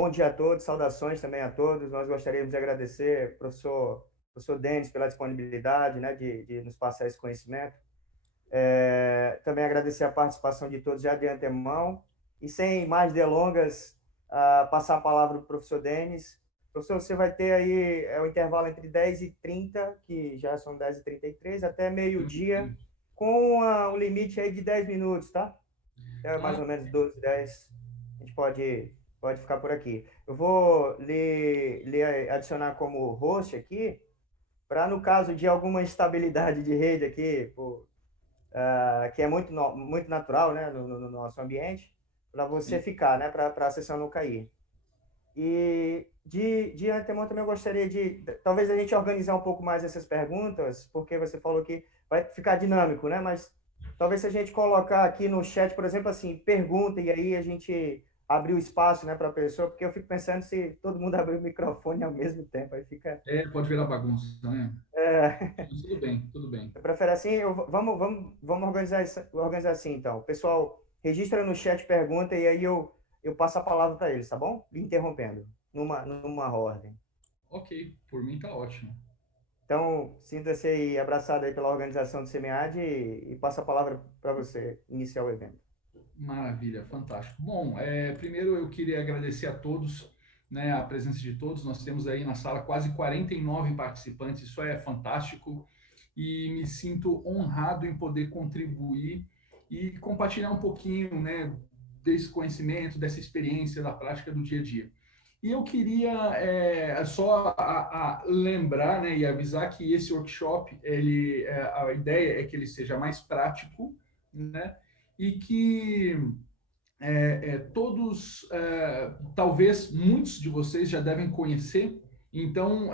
bom dia a todos, saudações também a todos. Nós gostaríamos de agradecer professor Denis pela disponibilidade, né, de nos passar esse conhecimento. Também agradecer a participação de todos já de antemão. E sem mais delongas, passar a palavra para o professor Denis. Professor, você vai ter aí o intervalo entre 10h30, que já são 10h33, até meio-dia, com um limite aí de 10 minutos, tá? Até mais Ah, ou menos 12, 10, a gente pode ficar por aqui. Eu vou lhe adicionar como host aqui, para no caso de alguma instabilidade de rede aqui, que é muito natural, né, no nosso ambiente, para você sim. ficar, né, para a sessão não cair. E de antemão também eu gostaria talvez a gente organizar um pouco mais essas perguntas, porque você falou que vai ficar dinâmico, né? Mas talvez se a gente colocar aqui no chat, por exemplo, assim, pergunta, e aí a gente abrir o espaço, né, para a pessoa, porque eu fico pensando se todo mundo abrir o microfone ao mesmo tempo, aí fica. Pode virar bagunça, né? É, Mas tudo bem, tudo bem. eu prefiro assim, vamos organizar assim, então. O pessoal registra no chat pergunta e aí eu passo a palavra para eles, tá bom? Me interrompendo, numa ordem. Ok, por mim tá ótimo. Então, sinta-se aí abraçado aí pela organização do SEMEAD e passo a palavra para você iniciar o evento. Maravilha, fantástico. Bom, primeiro eu queria agradecer a todos, né, a presença de todos. Nós temos aí na sala quase 49 participantes, isso é fantástico e me sinto honrado em poder contribuir e compartilhar um pouquinho, né, desse conhecimento, dessa experiência da prática do dia a dia. E eu queria só lembrar, né, e avisar que esse workshop, a ideia é que ele seja mais prático, né, e que todos, talvez muitos de vocês já devem conhecer. Então,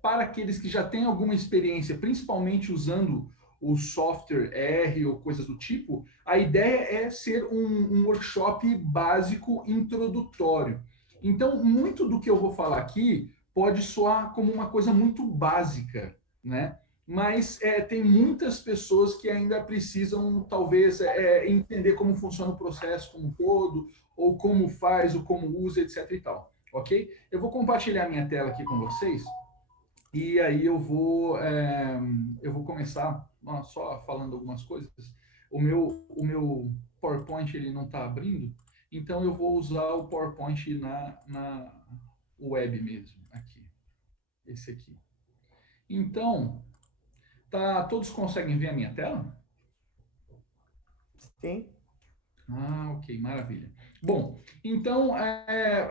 para aqueles que já têm alguma experiência, principalmente usando o software R ou coisas do tipo, a ideia é ser um workshop básico introdutório. Então, muito do que eu vou falar aqui pode soar como uma coisa muito básica, né? Mas tem muitas pessoas que ainda precisam, talvez, entender como funciona o processo como um todo, ou como faz, ou como usa, etc. e tal. Ok? Eu vou compartilhar minha tela aqui com vocês e aí eu vou começar só falando algumas coisas. O meu PowerPoint ele não está abrindo, então eu vou usar o PowerPoint na web mesmo, aqui, esse aqui. Então, todos conseguem ver a minha tela? Sim? Ah, ok, maravilha. Bom, então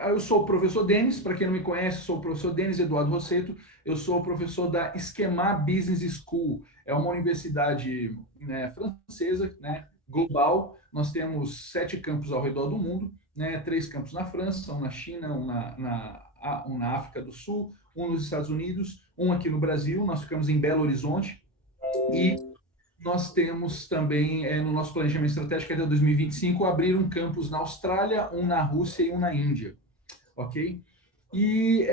eu sou o professor Denis, para quem não me conhece, sou o professor Denis Eduardo Rosseto, eu sou o professor da Esquema Business School, é uma universidade, né, francesa, né, global, nós temos 7 campos ao redor do mundo, né, 3 campos na França, um na China, um na África do Sul, um nos Estados Unidos, um aqui no Brasil, nós ficamos em Belo Horizonte, e nós temos também, no nosso planejamento estratégico até 2025, abrir um campus na Austrália, um na Rússia e um na Índia, ok? E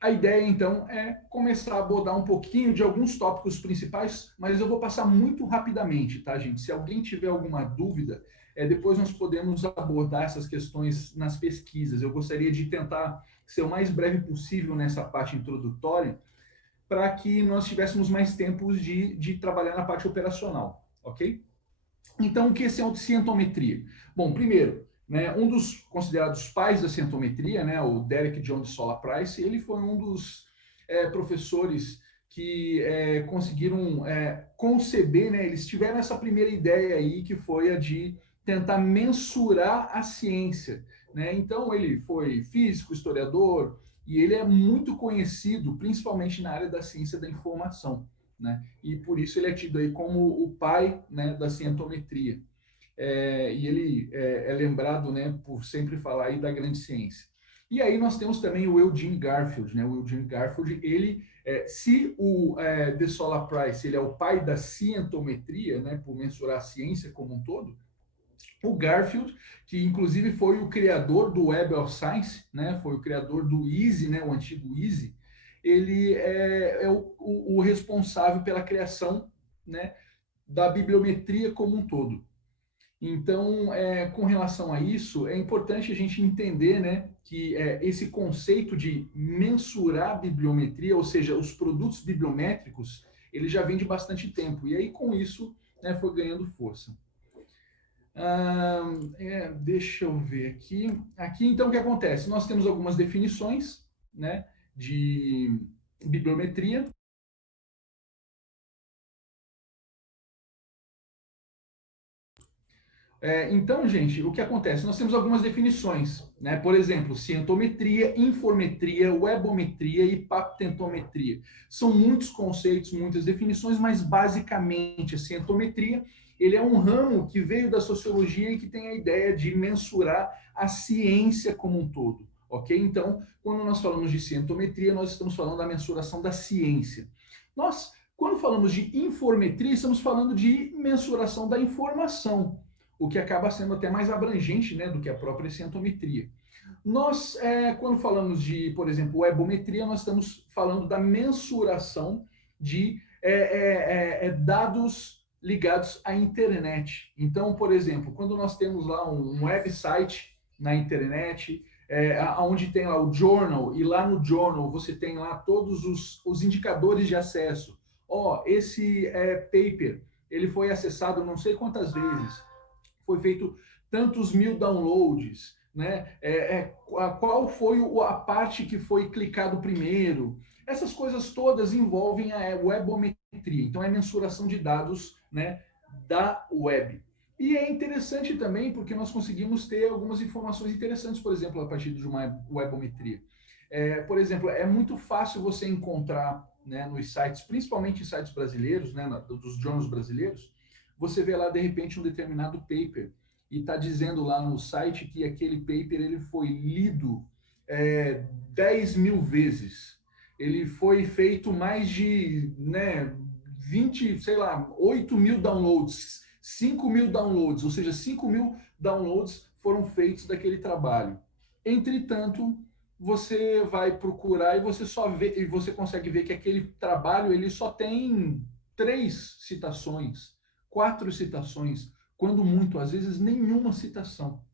a ideia, então, é começar a abordar um pouquinho de alguns tópicos principais, mas eu vou passar muito rapidamente, tá, gente? Se alguém tiver alguma dúvida, depois nós podemos abordar essas questões nas pesquisas. Eu gostaria de tentar ser o mais breve possível nessa parte introdutória, para que nós tivéssemos mais tempos de trabalhar na parte operacional, ok? Então, o que é cientometria? Bom, primeiro, né, um dos considerados pais da cientometria, né, o Derek John de Sola Price, ele foi um dos professores que conseguiram conceber, né, eles tiveram essa primeira ideia aí, que foi a de tentar mensurar a ciência. Né? Então, ele foi físico, historiador, e ele é muito conhecido, principalmente na área da ciência da informação. Né? E por isso ele é tido aí como o pai, né, da cientometria. E ele lembrado, né, por sempre falar aí da grande ciência. E aí nós temos também o Eugene Garfield, né? O Eugene Garfield, ele, se o de Sola Price, ele é o pai da cientometria, né, por mensurar a ciência como um todo, o Garfield, que inclusive foi o criador do Web of Science, né, foi o criador do EASY, né, o antigo EASY, ele é o responsável pela criação, né, da bibliometria como um todo. Então, com relação a isso, é importante a gente entender, né, que esse conceito de mensurar a bibliometria, ou seja, os produtos bibliométricos, ele já vem de bastante tempo. E aí, com isso, né, foi ganhando força. Deixa eu ver aqui. Aqui, então, o que acontece? Nós temos algumas definições, né, de bibliometria. Então, gente, o que acontece? Nós temos algumas definições, né? Por exemplo, cientometria, informetria, webometria e patentometria. São muitos conceitos, muitas definições, mas basicamente a cientometria, ele é um ramo que veio da sociologia e que tem a ideia de mensurar a ciência como um todo, ok? Então, quando nós falamos de cientometria, nós estamos falando da mensuração da ciência. Nós, quando falamos de informetria, estamos falando de mensuração da informação, o que acaba sendo até mais abrangente, né, do que a própria cientometria. Nós, quando falamos de, por exemplo, webometria, nós estamos falando da mensuração de dados ligados à internet. Então, por exemplo, quando nós temos lá um website na internet, onde tem lá o journal, e lá no journal você tem lá todos os indicadores de acesso. Esse paper, ele foi acessado não sei quantas vezes, foi feito tantos mil downloads, né? Qual foi a parte que foi clicado primeiro? Essas coisas todas envolvem a webometria, então é mensuração de dados, né, da web. E é interessante também porque nós conseguimos ter algumas informações interessantes, por exemplo, a partir de uma webometria. Por exemplo, é muito fácil você encontrar, né, nos sites, principalmente em sites brasileiros, né, dos journals brasileiros, você vê lá, de repente, um determinado paper e está dizendo lá no site que aquele paper ele foi lido 10 mil vezes. Ele foi feito mais de 20, sei lá, 8 mil downloads, 5 mil downloads, ou seja, 5 mil downloads foram feitos daquele trabalho. Entretanto, você vai procurar e você só vê, e você consegue ver que aquele trabalho ele só tem 3 citações, 4 citações, quando muito, às vezes nenhuma citação.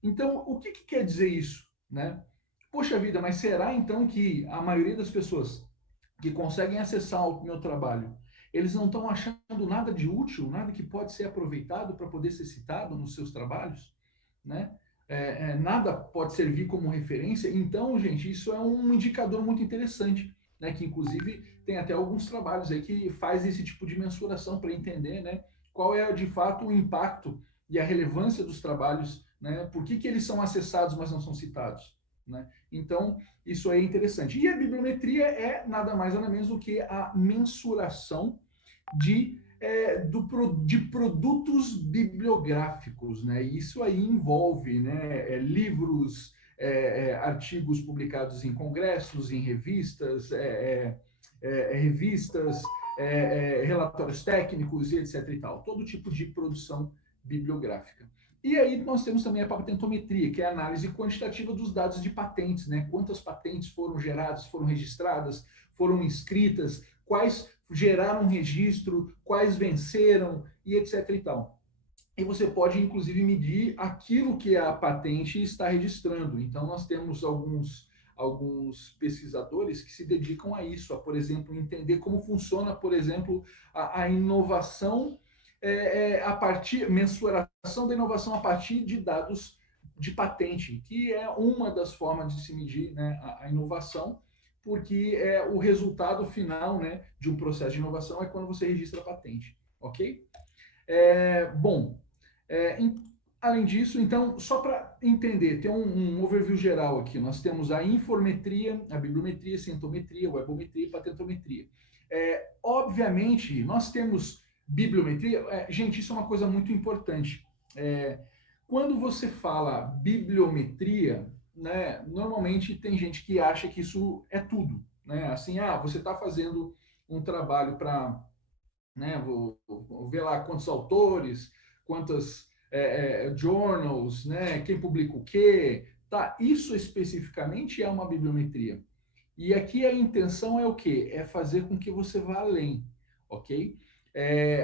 Então, o que quer dizer isso, né? Poxa vida, mas será então que a maioria das pessoas que conseguem acessar o meu trabalho, eles não estão achando nada de útil, nada que pode ser aproveitado para poder ser citado nos seus trabalhos, né? Nada pode servir como referência. Então, gente, isso é um indicador muito interessante, né? Que inclusive tem até alguns trabalhos aí que faz esse tipo de mensuração para entender, né? Qual é de fato o impacto e a relevância dos trabalhos, né? Por que eles são acessados, mas não são citados, né? Então, isso aí é interessante. E a bibliometria é nada mais nada menos do que a mensuração de produtos bibliográficos, né? Isso aí envolve, né, livros, artigos publicados em congressos, em revistas, relatórios técnicos e etc. e tal. Todo tipo de produção bibliográfica. E aí nós temos também a patentometria, que é a análise quantitativa dos dados de patentes, né? Quantas patentes foram geradas, foram registradas, foram inscritas, quais geraram registro, quais venceram e etc e tal. E você pode, inclusive, medir aquilo que a patente está registrando. Então, nós temos alguns pesquisadores que se dedicam a isso, a, por exemplo, entender como funciona, por exemplo, a inovação mensuração da inovação a partir de dados de patente, que é uma das formas de se medir, né, a inovação, porque o resultado final, né, de um processo de inovação é quando você registra a patente, ok? Bom, além disso, então, só para entender, tem um overview geral aqui. Nós temos a informetria, a bibliometria, cientometria, webometria e patentometria. Obviamente, nós temos bibliometria. Gente, isso é uma coisa muito importante. Quando você fala bibliometria, né, normalmente tem gente que acha que isso é tudo. Né? Assim, você está fazendo um trabalho para, né, vou ver lá quantos autores, quantas journals, né, quem publica o quê, tá? Isso especificamente é uma bibliometria. E aqui a intenção é o quê? É fazer com que você vá além, ok?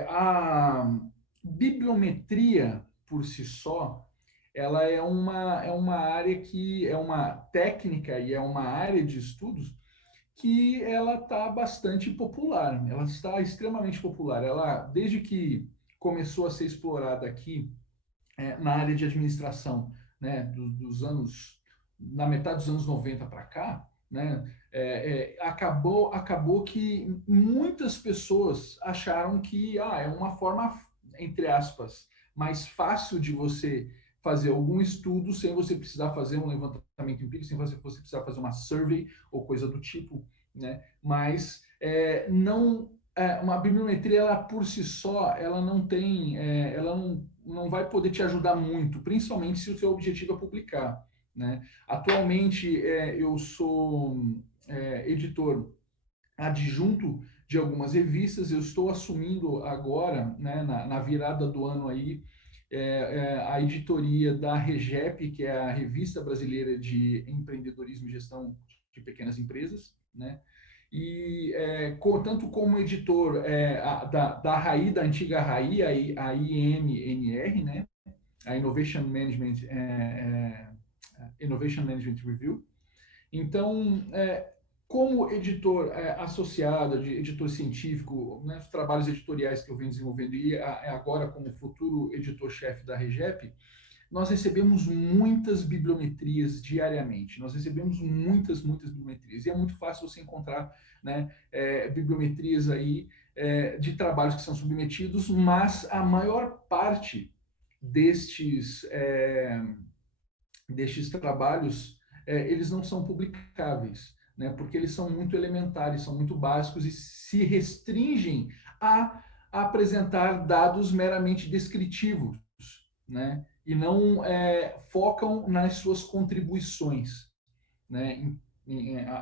A bibliometria, por si só, ela é uma área que é uma técnica e é uma área de estudos que ela está bastante popular, ela está extremamente popular. Ela, desde que começou a ser explorada aqui na área de administração, né, dos anos, na metade dos anos 90 para cá, né, acabou que muitas pessoas acharam que é uma forma, entre aspas, mais fácil de você fazer algum estudo sem você precisar fazer um levantamento empírico, sem você precisar fazer uma survey ou coisa do tipo, né? Mas não uma bibliometria, ela por si só, ela não tem, ela não vai poder te ajudar muito, principalmente se o seu objetivo é publicar, né? Atualmente, eu sou editor adjunto de algumas revistas, eu estou assumindo agora, né, na virada do ano aí, a editoria da REGEP, que é a Revista Brasileira de Empreendedorismo e Gestão de Pequenas Empresas, né? E tanto como editor da RAI, da antiga RAI, a IMNR, né? A Innovation Management Review. Então, como editor associado, de editor científico, né, os trabalhos editoriais que eu venho desenvolvendo e agora como futuro editor-chefe da REGEP, nós recebemos muitas bibliometrias diariamente. Nós recebemos muitas bibliometrias. E é muito fácil você encontrar, né, bibliometrias aí de trabalhos que são submetidos, mas a maior parte destes trabalhos, eles não são publicáveis, né, porque eles são muito elementares, são muito básicos e se restringem a apresentar dados meramente descritivos, né, e não focam nas suas contribuições, né,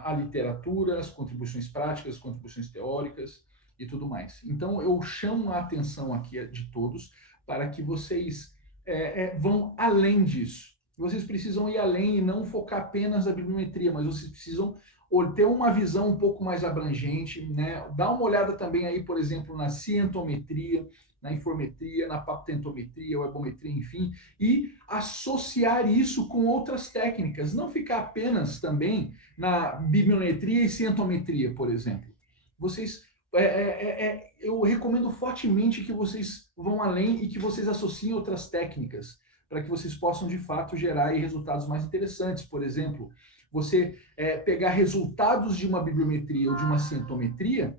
a literatura, as contribuições práticas, as contribuições teóricas e tudo mais. Então, eu chamo a atenção aqui de todos para que vocês vão além disso. Vocês precisam ir além e não focar apenas na bibliometria, mas vocês precisam ter uma visão um pouco mais abrangente, né? Dá uma olhada também aí, por exemplo, na cientometria, na informetria, na patentometria, webometria, enfim, e associar isso com outras técnicas, não ficar apenas também na bibliometria e cientometria, por exemplo. Vocês, eu recomendo fortemente que vocês vão além e que vocês associem outras técnicas, para que vocês possam, de fato, gerar aí resultados mais interessantes. Por exemplo, você pegar resultados de uma bibliometria ou de uma cientometria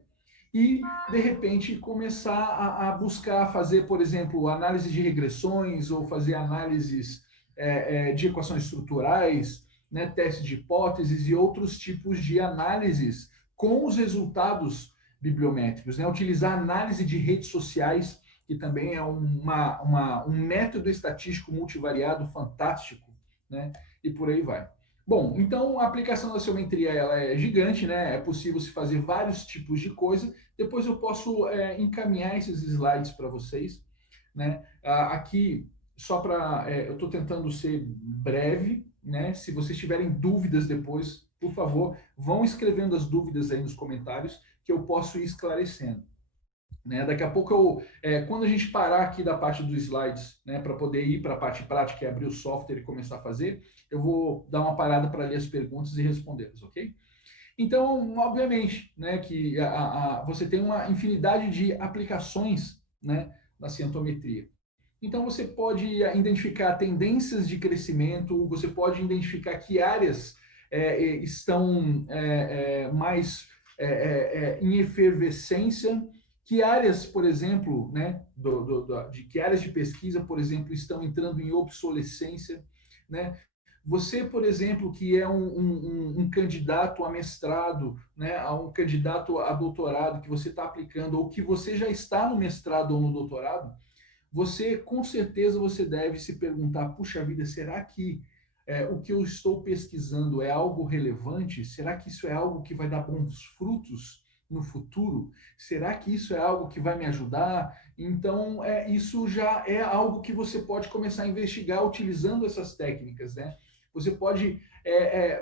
e, de repente, começar a buscar fazer, por exemplo, análise de regressões ou fazer análises de equações estruturais, né, testes de hipóteses e outros tipos de análises com os resultados bibliométricos, né? Utilizar análise de redes sociais, que também é um método estatístico multivariado fantástico, né? E por aí vai. Bom, então a aplicação da geometria ela é gigante, né? É possível se fazer vários tipos de coisa. Depois eu posso encaminhar esses slides para vocês, né? Aqui, só para... eu estou tentando ser breve, né? Se vocês tiverem dúvidas depois, por favor, vão escrevendo as dúvidas aí nos comentários que eu posso ir esclarecendo. Né? Daqui a pouco, quando a gente parar aqui da parte dos slides, né, para poder ir para a parte prática e abrir o software e começar a fazer, eu vou dar uma parada para ler as perguntas e respondê-las, ok? Então, obviamente, né, que você tem uma infinidade de aplicações, né, na cientometria. Então, você pode identificar tendências de crescimento, você pode identificar que áreas estão mais em efervescência, que áreas, por exemplo, né, de que áreas de pesquisa, por exemplo, estão entrando em obsolescência, né? Você, por exemplo, que é um candidato a mestrado, né, a um candidato a doutorado que você está aplicando, ou que você já está no mestrado ou no doutorado, você, com certeza, você deve se perguntar, puxa vida, será que o que eu estou pesquisando é algo relevante? Será que isso é algo que vai dar bons frutos no futuro? Será que isso é algo que vai me ajudar? Então, isso já é algo que você pode começar a investigar utilizando essas técnicas, né? Você pode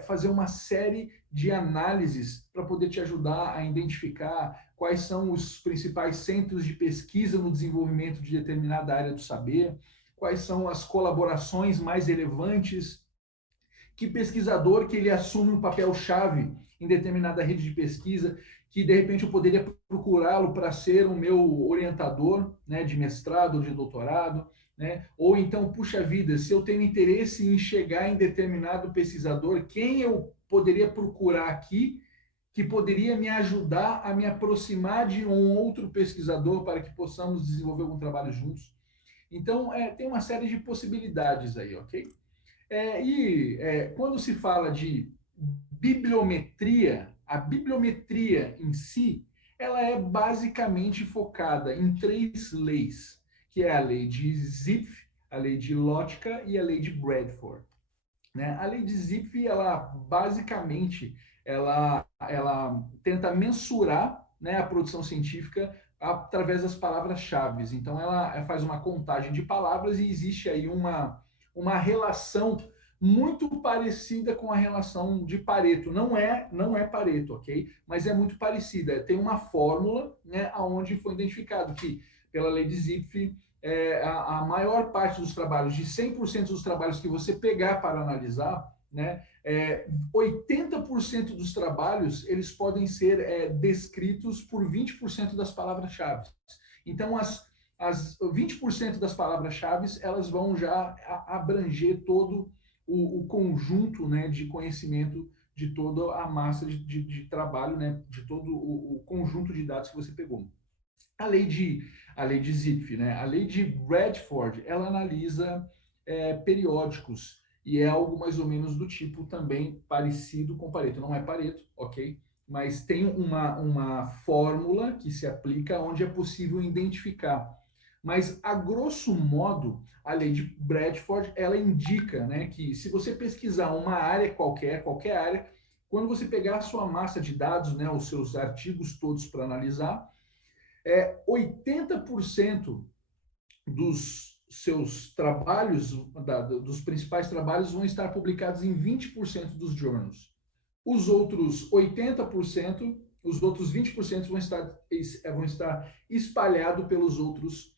fazer uma série de análises para poder te ajudar a identificar quais são os principais centros de pesquisa no desenvolvimento de determinada área do saber, quais são as colaborações mais relevantes, que pesquisador que ele assume um papel-chave em determinada rede de pesquisa, que de repente eu poderia procurá-lo para ser o meu orientador, né, de mestrado ou de doutorado, né? Ou então, puxa vida, se eu tenho interesse em chegar em determinado pesquisador, quem eu poderia procurar aqui que poderia me ajudar a me aproximar de um outro pesquisador para que possamos desenvolver algum trabalho juntos. Então, tem uma série de possibilidades aí, ok? Quando se fala de bibliometria, a bibliometria em si, ela é basicamente focada em três leis, que é a lei de Zipf, a lei de Lotka e a lei de Bradford. Né? A lei de Zipf, ela basicamente, ela tenta mensurar, né, a produção científica através das palavras-chave. Então, ela faz uma contagem de palavras e existe aí uma relação muito parecida com a relação de Pareto. Não é Pareto, ok? Mas é muito parecida. Tem uma fórmula, né, onde foi identificado que, pela lei de Zipf, a maior parte dos trabalhos, de 100% dos trabalhos que você pegar para analisar, né, 80% dos trabalhos eles podem ser descritos por 20% das palavras-chave. Então, as 20% das palavras-chave elas vão já abranger todo o conjunto, né, de conhecimento de toda a massa de trabalho, né, de todo o conjunto de dados que você pegou. A lei de Zipf, né? A lei de Bradford, ela analisa periódicos e é algo mais ou menos do tipo também parecido com Pareto. Não é Pareto, ok? Mas tem uma fórmula que se aplica onde é possível identificar. Mas, a grosso modo, a lei de Bradford, ela indica, né, que se você pesquisar uma área qualquer área, quando você pegar a sua massa de dados, né, os seus artigos todos para analisar, 80% dos seus trabalhos, dos principais trabalhos, vão estar publicados em 20% dos journals. Os outros 80%, os outros 20% vão estar espalhados pelos outros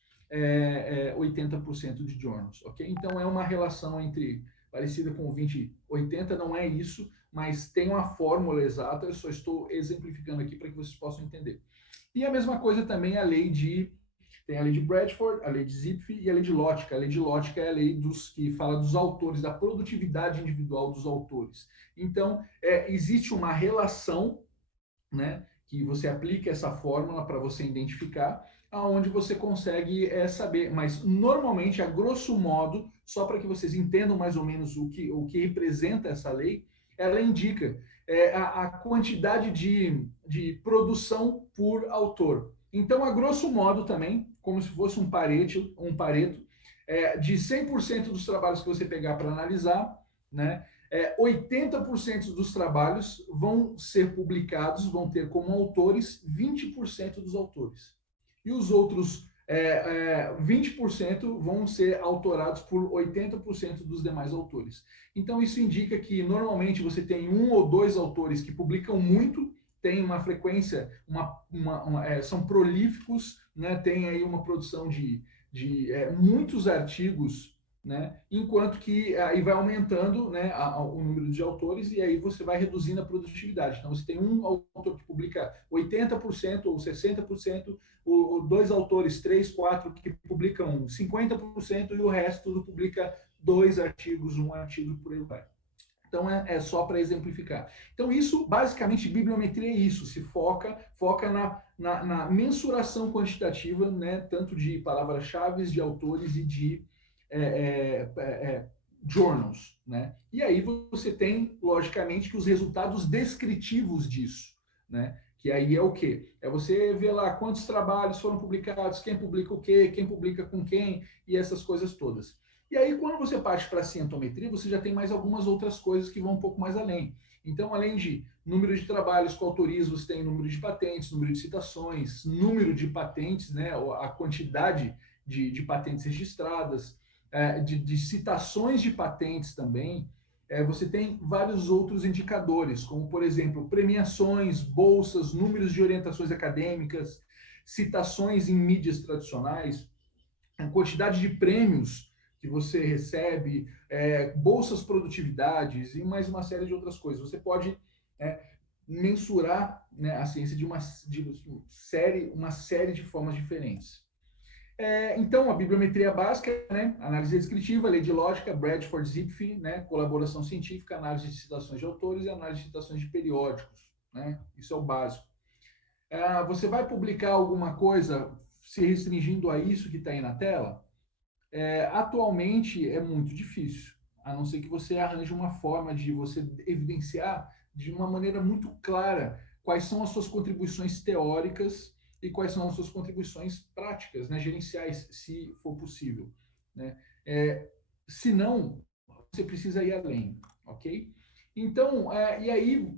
80% de journals, ok? Então, é uma relação parecida com 20-80, não é isso, mas tem uma fórmula exata, eu só estou exemplificando aqui para que vocês possam entender. E a mesma coisa também tem a lei de Bradford, a lei de Zipf e a lei de Lotka. A lei de Lotka é a lei que fala dos autores, da produtividade individual dos autores. Então, existe uma relação, né, que você aplica essa fórmula para você identificar, aonde você consegue saber. Mas, normalmente, a grosso modo, só para que vocês entendam mais ou menos o que representa essa lei, ela indica a quantidade de produção por autor. Então, a grosso modo também, como se fosse um Pareto, de 100% dos trabalhos que você pegar para analisar, né, 80% dos trabalhos vão ser publicados, vão ter como autores 20% dos autores. E os outros 20% vão ser autorados por 80% dos demais autores. Então, isso indica que, normalmente, você tem um ou dois autores que publicam muito, tem uma frequência, são prolíficos, né? Tem aí uma produção de muitos artigos, né? Enquanto que aí vai aumentando, né, o número de autores e aí você vai reduzindo a produtividade. Então, você tem um autor que publica 80% ou 60%, dois autores, 3, 4, que publicam 50% e o resto tudo publica 2 artigos, 1 artigo, por aí vai. Então, é só para exemplificar. Então, isso, basicamente, bibliometria é isso, se foca na mensuração quantitativa, né, tanto de palavras-chave, de autores e de journals, né? E aí você tem, logicamente, que os resultados descritivos disso, né? Que aí é o quê? É você ver lá quantos trabalhos foram publicados, quem publica o quê, quem publica com quem, e essas coisas todas. E aí, quando você parte para a cientometria, você já tem mais algumas outras coisas que vão um pouco mais além. Então, além de número de trabalhos com autoria, você tem número de patentes, número de citações, número de patentes, né, a quantidade de patentes registradas, de citações de patentes também. Você tem vários outros indicadores, como, por exemplo, premiações, bolsas, números de orientações acadêmicas, citações em mídias tradicionais, a quantidade de prêmios que você recebe, bolsas produtividades e mais uma série de outras coisas. Você pode mensurar, né, a ciência de uma série de formas diferentes. Então, a bibliometria básica, né, análise descritiva, lei de lógica, Bradford Zipf, né, colaboração científica, análise de citações de autores e análise de citações de periódicos. Né? Isso é o básico. Você vai publicar alguma coisa se restringindo a isso que está aí na tela? Atualmente é muito difícil, a não ser que você arranje uma forma de você evidenciar de uma maneira muito clara quais são as suas contribuições teóricas e quais são as suas contribuições práticas, né, gerenciais, se for possível. Né? Se não, você precisa ir além, ok? Então, e aí,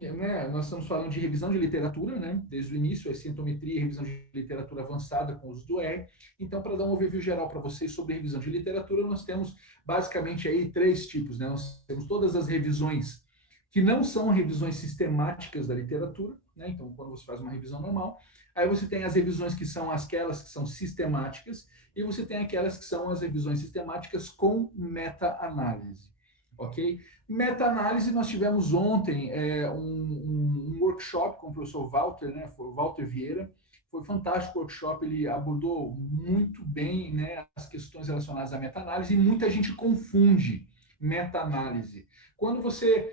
né, nós estamos falando de revisão de literatura, né, desde o início, a cientometria e revisão de literatura avançada com o uso do R. Então, para dar um overview geral para vocês sobre revisão de literatura, nós temos basicamente aí 3 tipos. Né? Nós temos todas as revisões que não são revisões sistemáticas da literatura, né? Então, quando você faz uma revisão normal, aí você tem as revisões que são aquelas que são sistemáticas, e você tem aquelas que são as revisões sistemáticas com meta-análise, ok? Meta-análise, nós tivemos ontem um workshop com o professor Walter, né? Foi o Walter Vieira. Foi fantástico o workshop, ele abordou muito bem, né, as questões relacionadas à meta-análise, e muita gente confunde meta-análise. Quando você...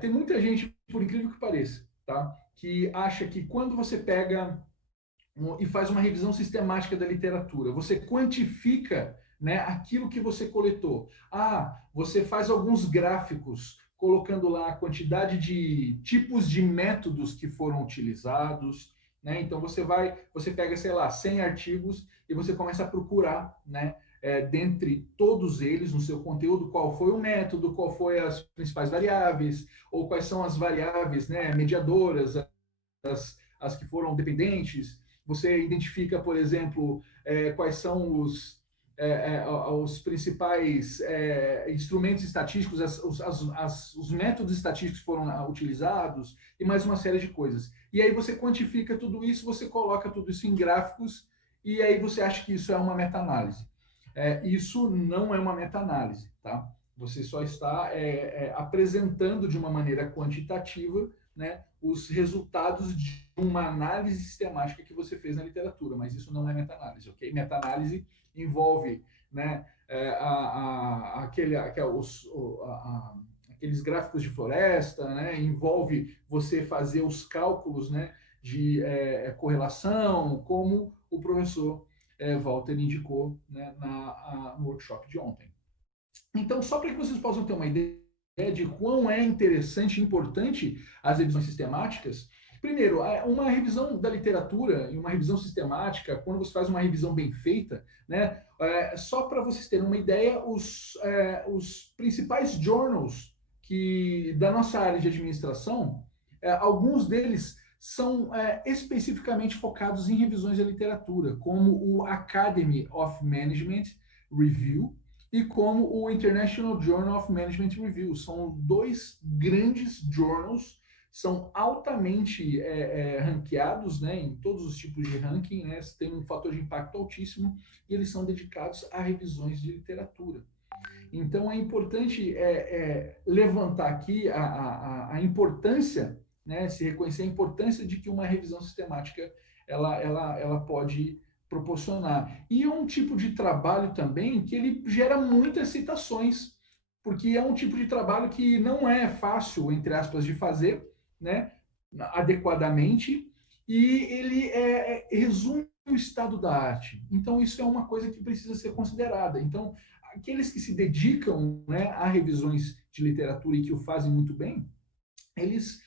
tem muita gente, por incrível que pareça, tá, que acha que quando você pega e faz uma revisão sistemática da literatura, você quantifica, né, aquilo que você coletou. Você faz alguns gráficos colocando lá a quantidade de tipos de métodos que foram utilizados, né? Então você pega, sei lá, 100 artigos e você começa a procurar, né, dentre todos eles no seu conteúdo, qual foi o método, qual foi as principais variáveis, ou quais são as variáveis, né, mediadoras, as que foram dependentes. Você identifica, por exemplo, quais são os principais instrumentos estatísticos, os métodos estatísticos que foram utilizados, e mais uma série de coisas. E aí você quantifica tudo isso, você coloca tudo isso em gráficos, e aí você acha que isso é uma meta-análise. Isso não é uma meta-análise, tá? Você só está apresentando de uma maneira quantitativa, né, os resultados de uma análise sistemática que você fez na literatura, mas isso não é meta-análise, ok? Meta-análise envolve, né, aqueles gráficos de floresta, né, envolve você fazer os cálculos, né, de correlação, como o professor Walter indicou, né, no workshop de ontem. Então, só para que vocês possam ter uma ideia de quão é interessante e importante as revisões sistemáticas, primeiro, uma revisão da literatura e uma revisão sistemática, quando você faz uma revisão bem feita, né, só para vocês terem uma ideia, os principais journals da nossa área de administração, alguns deles são especificamente focados em revisões da literatura, como o Academy of Management Review e como o International Journal of Management Review. São 2 grandes journals, são altamente ranqueados, né, em todos os tipos de ranking, né, tem um fator de impacto altíssimo, e eles são dedicados a revisões de literatura. Então, é importante levantar aqui a importância, né, se reconhecer a importância de que uma revisão sistemática ela pode proporcionar. E é um tipo de trabalho também que ele gera muitas citações, porque é um tipo de trabalho que não é fácil, entre aspas, de fazer, né, adequadamente, e ele resume o estado da arte. Então, isso é uma coisa que precisa ser considerada. Então, aqueles que se dedicam, né, a revisões de literatura e que o fazem muito bem, eles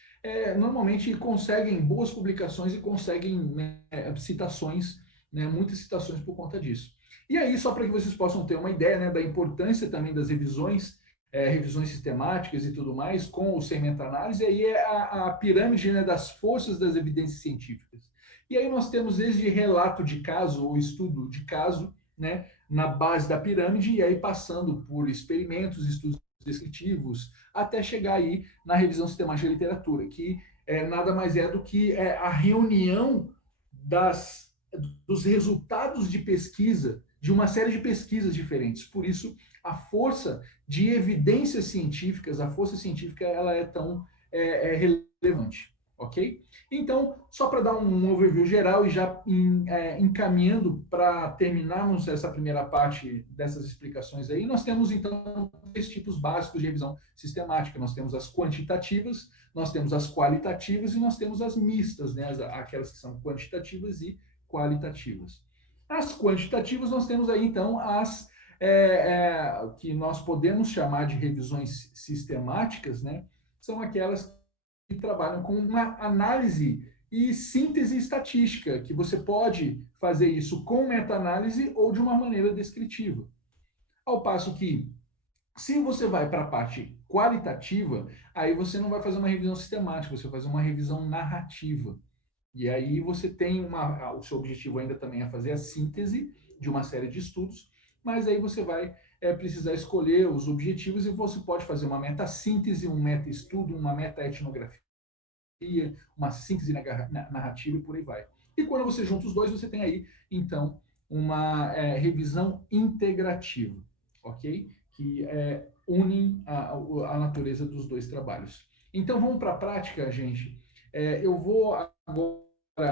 normalmente conseguem boas publicações e conseguem, né, citações, né, muitas citações por conta disso. E aí, só para que vocês possam ter uma ideia, né, da importância também das revisões, revisões sistemáticas e tudo mais, com ou sem meta-análise, aí é a pirâmide, né, das forças das evidências científicas. E aí nós temos desde relato de caso ou estudo de caso, né, na base da pirâmide, e aí passando por experimentos, estudos descritivos, até chegar aí na revisão sistemática da literatura, que nada mais é do que a reunião dos resultados de pesquisa de uma série de pesquisas diferentes. Por isso, a força de evidências científicas, a força científica, ela é tão relevante, ok? Então, só para dar um overview geral e já encaminhando para terminarmos essa primeira parte dessas explicações aí, nós temos, então, 3 tipos básicos de revisão sistemática. Nós temos as quantitativas, nós temos as qualitativas e nós temos as mistas, né? Aquelas que são quantitativas e qualitativas. As quantitativas, nós temos aí, então, as que nós podemos chamar de revisões sistemáticas, né? São aquelas que trabalham com uma análise e síntese estatística, que você pode fazer isso com meta-análise ou de uma maneira descritiva. Ao passo que, se você vai para a parte qualitativa, aí você não vai fazer uma revisão sistemática, você vai fazer uma revisão narrativa. E aí você tem o seu objetivo ainda também é fazer a síntese de uma série de estudos, mas aí você vai precisar escolher os objetivos e você pode fazer uma meta-síntese, um meta-estudo, uma meta-etnografia, uma síntese narrativa e por aí vai. E quando você junta os dois, você tem aí, então, uma revisão integrativa, ok? Que une a natureza dos dois trabalhos. Então, vamos para a prática, gente. Eu vou agora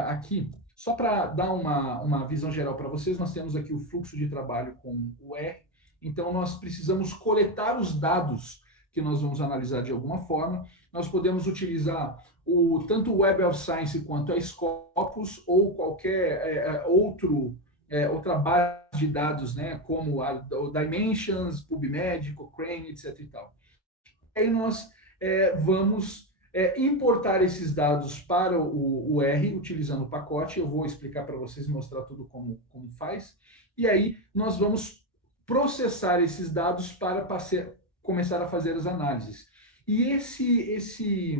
aqui, só para dar uma visão geral para vocês, nós temos aqui o fluxo de trabalho com o R. Então, nós precisamos coletar os dados que nós vamos analisar de alguma forma. Nós podemos utilizar tanto o Web of Science quanto a Scopus ou qualquer outra base de dados, né, como o Dimensions, PubMed, Cochrane, etc. E tal. Aí nós vamos importar esses dados para o R, utilizando o pacote. Eu vou explicar para vocês, mostrar tudo como faz. E aí nós vamos processar esses dados para começar a fazer as análises. E esse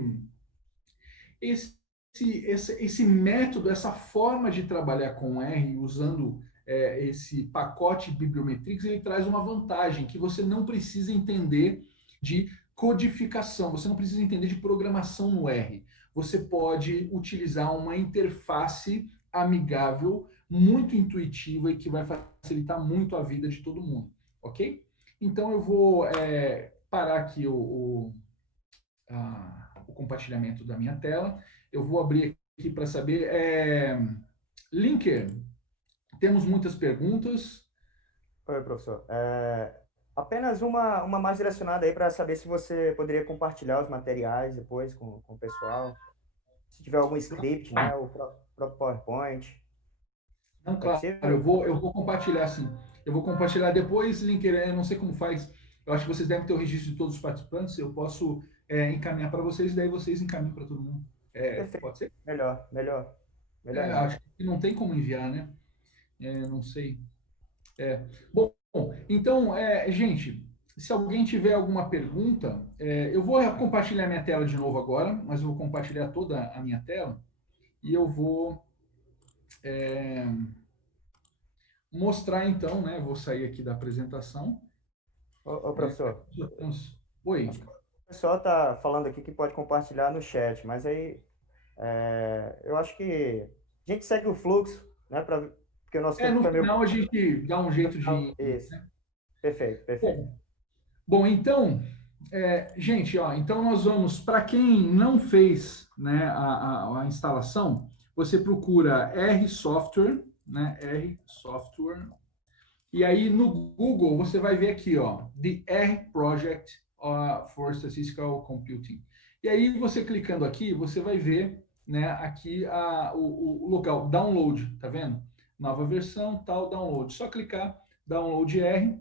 método, essa forma de trabalhar com R, usando esse pacote Bibliometrix, ele traz uma vantagem, que você não precisa entender de codificação, você não precisa entender de programação no R. Você pode utilizar uma interface amigável, muito intuitiva e que vai facilitar muito a vida de todo mundo, ok? Então eu vou parar aqui o compartilhamento da minha tela. Eu vou abrir aqui para saber. Linker, temos muitas perguntas. Oi, professor. Apenas uma mais direcionada aí para saber se você poderia compartilhar os materiais depois com o pessoal. Se tiver algum script, né? O próprio PowerPoint. Não, É claro, possível? eu vou compartilhar sim. Eu vou compartilhar depois, Linker, eu não sei como faz. Eu acho que vocês devem ter o registro de todos os participantes. Eu posso encaminhar para vocês, daí vocês encaminham para todo mundo. Perfeito. Pode ser? Melhor ainda. Acho que não tem como enviar, né? Não sei. Bom, então, gente, se alguém tiver alguma pergunta, eu vou compartilhar minha tela de novo agora, mas eu vou compartilhar toda a minha tela e eu vou mostrar então, né? Vou sair aqui da apresentação. Ô, professor. Oi. Acho que o pessoal está falando aqui que pode compartilhar no chat, mas aí eu acho que a gente segue o fluxo, né? Porque o nosso tempo No é meio. final a gente dá um jeito de. Isso. Né? Perfeito. Bom, então, gente, então nós vamos, para quem não fez, né, a instalação, você procura R Software, né, R Software, e aí no Google você vai ver aqui, The R Project for Statistical Computing. E aí você clicando aqui, você vai ver, né, aqui o local, download, tá vendo? Nova versão, tal, download. Só clicar, download R,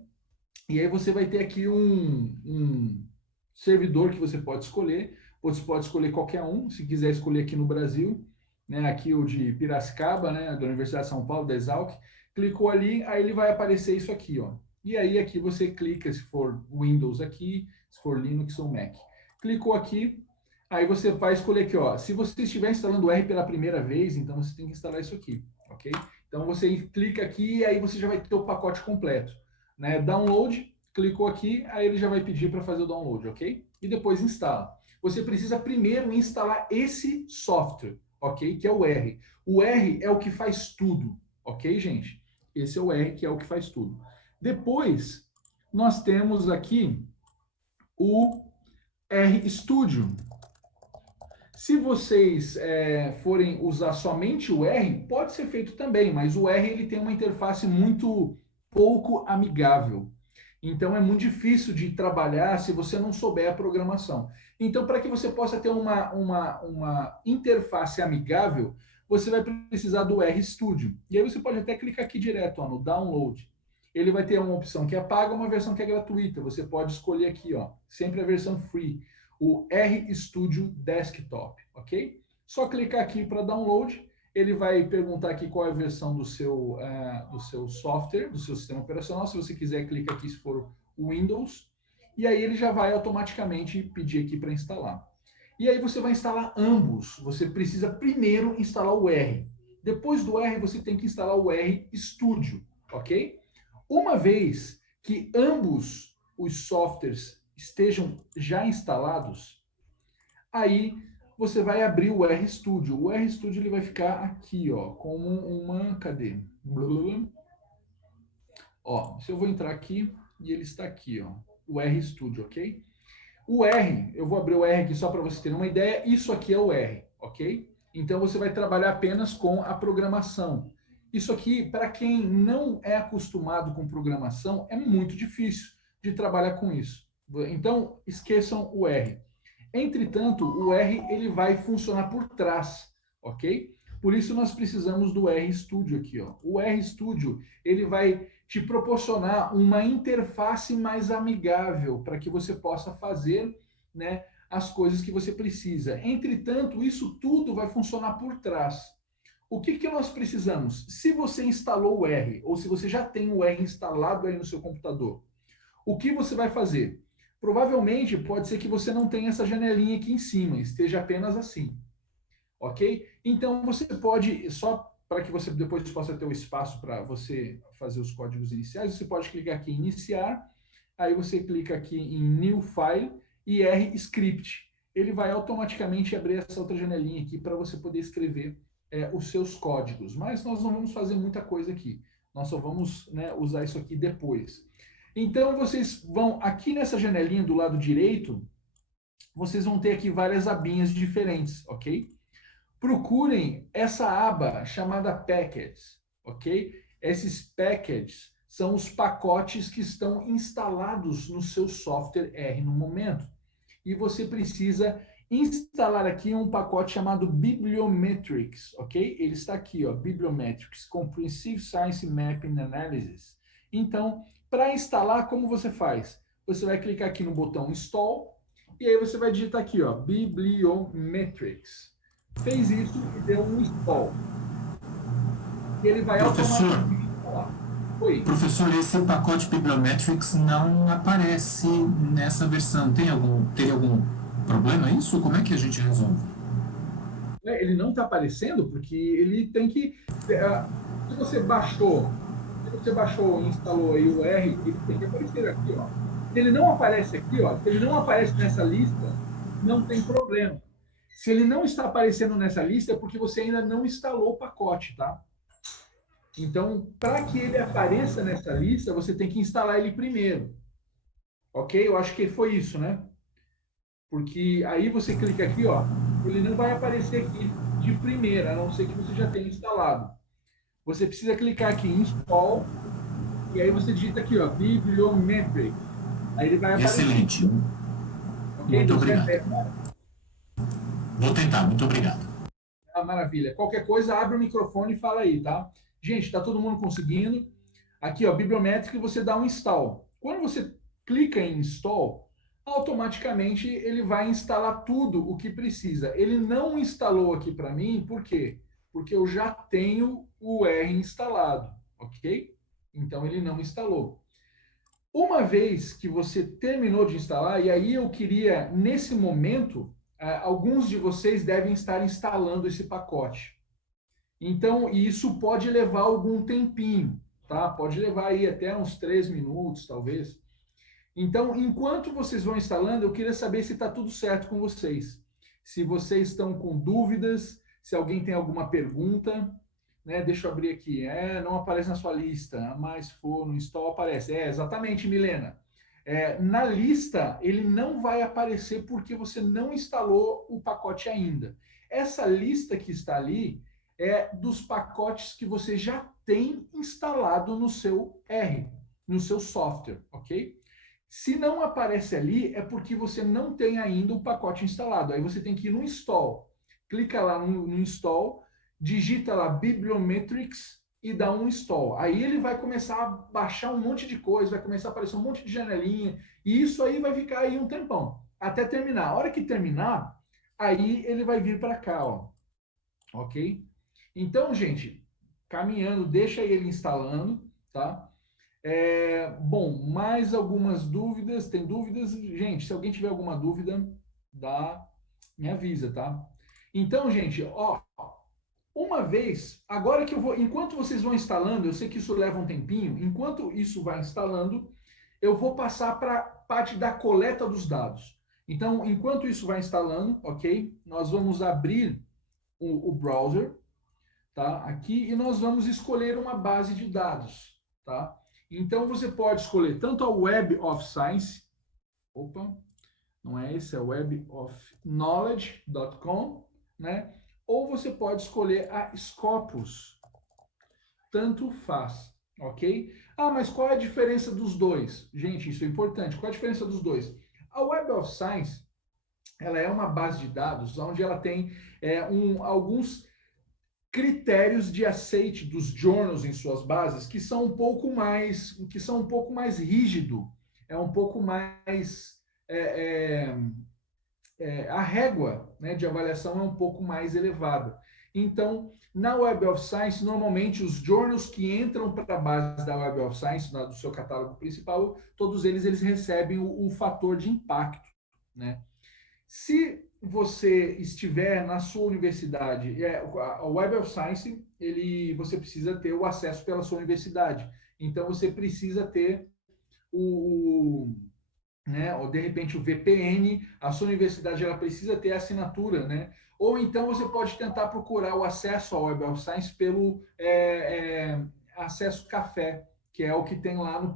e aí você vai ter aqui um servidor que você pode escolher. Você pode escolher qualquer um, se quiser escolher aqui no Brasil, né, aqui o de Piracicaba, né, da Universidade de São Paulo, da Exalc. Clicou ali, aí ele vai aparecer isso aqui, ó. E aí aqui você clica, se for Windows aqui, se for Linux ou Mac. Clicou aqui, aí você vai escolher aqui, ó. Se você estiver instalando o R pela primeira vez, então você tem que instalar isso aqui, ok? Então você clica aqui e aí você já vai ter o pacote completo, né? Download, clicou aqui, aí ele já vai pedir para fazer o download, ok? E depois instala. Você precisa primeiro instalar esse software, ok? Que é o R. O R é o que faz tudo, ok, gente? Esse é o R, que é o que faz tudo. Depois, nós temos aqui o RStudio. Se vocês forem usar somente o R, pode ser feito também, mas o R ele tem uma interface muito pouco amigável. Então é muito difícil de trabalhar se você não souber a programação. Então, para que você possa ter uma interface amigável, você vai precisar do RStudio. E aí você pode até clicar aqui direto no Download. Ele vai ter uma opção que é paga e uma versão que é gratuita. Você pode escolher aqui, sempre a versão free, o RStudio Desktop, ok? Só clicar aqui para download. Ele vai perguntar aqui qual é a versão do seu software, do seu sistema operacional. Se você quiser, clica aqui se for o Windows. E aí ele já vai automaticamente pedir aqui para instalar. E aí você vai instalar ambos. Você precisa primeiro instalar o R. Depois do R, você tem que instalar o RStudio, ok? Uma vez que ambos os softwares estejam já instalados, aí você vai abrir o RStudio. O RStudio ele vai ficar aqui, como cadê? Se eu vou entrar aqui e ele está aqui, o RStudio, ok? O R, eu vou abrir o R aqui só para você ter uma ideia, isso aqui é o R, ok? Então você vai trabalhar apenas com a programação. Isso aqui, para quem não é acostumado com programação, é muito difícil de trabalhar com isso. Então, esqueçam o R. Entretanto, o R ele vai funcionar por trás, ok? Por isso nós precisamos do RStudio aqui, O RStudio ele vai te proporcionar uma interface mais amigável para que você possa fazer, né, as coisas que você precisa. Entretanto, isso tudo vai funcionar por trás. O que nós precisamos? Se você instalou o R, ou se você já tem o R instalado aí no seu computador, o que você vai fazer? Provavelmente pode ser que você não tenha essa janelinha aqui em cima, esteja apenas assim, ok? Então você pode, só para que você depois possa ter o espaço para você fazer os códigos iniciais, você pode clicar aqui em iniciar, aí você clica aqui em New File e RScript. Ele vai automaticamente abrir essa outra janelinha aqui para você poder escrever os seus códigos. Mas nós não vamos fazer muita coisa aqui. Nós só vamos, né, usar isso aqui depois. Então, vocês vão aqui nessa janelinha do lado direito, vocês vão ter aqui várias abinhas diferentes, ok? Procurem essa aba chamada Packets, ok? Esses packets são os pacotes que estão instalados no seu software R no momento. E você precisa instalar aqui um pacote chamado Bibliometrics, ok? Ele está aqui, Bibliometrics, Comprehensive Science Mapping Analysis. Então, para instalar, como você faz? Você vai clicar aqui no botão Install, e aí você vai digitar aqui, Bibliometrics. Fez isso e deu um install. E ele vai automaticamente instalar. Oi. Professor, esse pacote Bibliometrics não aparece nessa versão. Tem algum problema isso? Como é que a gente resolve? Ele não está aparecendo porque ele tem que... Se você baixou e instalou aí o R, ele tem que aparecer aqui, Se ele não aparece aqui, se ele não aparece nessa lista, não tem problema. Se ele não está aparecendo nessa lista, é porque você ainda não instalou o pacote, tá? Então, para que ele apareça nessa lista, você tem que instalar ele primeiro. Ok? Eu acho que foi isso, né? Porque aí você clica aqui, ele não vai aparecer aqui de primeira, a não ser que você já tenha instalado. Você precisa clicar aqui em Install, e aí você digita aqui, Bibliometric. Aí ele vai aparecer. Excelente. Okay? Muito obrigado. Vou tentar, muito obrigado. Maravilha. Qualquer coisa, abre o microfone e fala aí, tá? Gente, tá todo mundo conseguindo? Aqui, Bibliometric, você dá um install. Quando você clica em install, automaticamente ele vai instalar tudo o que precisa. Ele não instalou aqui para mim, por quê? Porque eu já tenho o R instalado, ok? Então ele não instalou. Uma vez que você terminou de instalar, e aí eu queria, nesse momento, alguns de vocês devem estar instalando esse pacote. Então, isso pode levar algum tempinho, tá? Pode levar aí até uns 3 minutos, talvez. Então, enquanto vocês vão instalando, eu queria saber se está tudo certo com vocês. Se vocês estão com dúvidas, se alguém tem alguma pergunta, né? Deixa eu abrir aqui. Não aparece na sua lista, mas se for no install aparece. Exatamente, Milena. Na lista, ele não vai aparecer porque você não instalou o pacote ainda. Essa lista que está ali é dos pacotes que você já tem instalado no seu R, no seu software, ok? Se não aparece ali, é porque você não tem ainda o pacote instalado. Aí você tem que ir no install. Clica lá no install, digita lá Bibliometrics e dá um install. Aí ele vai começar a baixar um monte de coisa, vai começar a aparecer um monte de janelinha, e isso aí vai ficar aí um tempão, até terminar. A hora que terminar, aí ele vai vir para cá, ó. Ok? Então, gente, caminhando, deixa ele instalando, tá? Bom, mais algumas dúvidas? Tem dúvidas? Gente, se alguém tiver alguma dúvida, me avisa, tá? Então, gente, ó, uma vez, agora que eu vou, enquanto vocês vão instalando, eu sei que isso leva um tempinho, enquanto isso vai instalando, eu vou passar para a parte da coleta dos dados. Então, enquanto isso vai instalando, ok? Nós vamos abrir o browser, tá? Aqui, e nós vamos escolher uma base de dados, tá? Então, você pode escolher tanto a Web of Science, opa, não é esse, é webofknowledge.com, né? Ou você pode escolher a Scopus, tanto faz, ok? Mas qual é a diferença dos dois? Gente, isso é importante, qual é a diferença dos dois? A Web of Science, ela é uma base de dados onde ela tem alguns critérios de aceite dos journals em suas bases que são um pouco mais rígido, um pouco mais a régua, né, de avaliação é um pouco mais elevada. Então, na Web of Science, normalmente os journals que entram para a base da Web of Science, do seu catálogo principal, todos eles recebem o fator de impacto, né? Se você estiver na sua universidade, a Web of Science, você precisa ter o acesso pela sua universidade. Então, você precisa ter né, ou de repente o VPN, a sua universidade ela precisa ter assinatura, né? Ou então você pode tentar procurar o acesso ao Web of Science pelo acesso café, que é o que tem lá no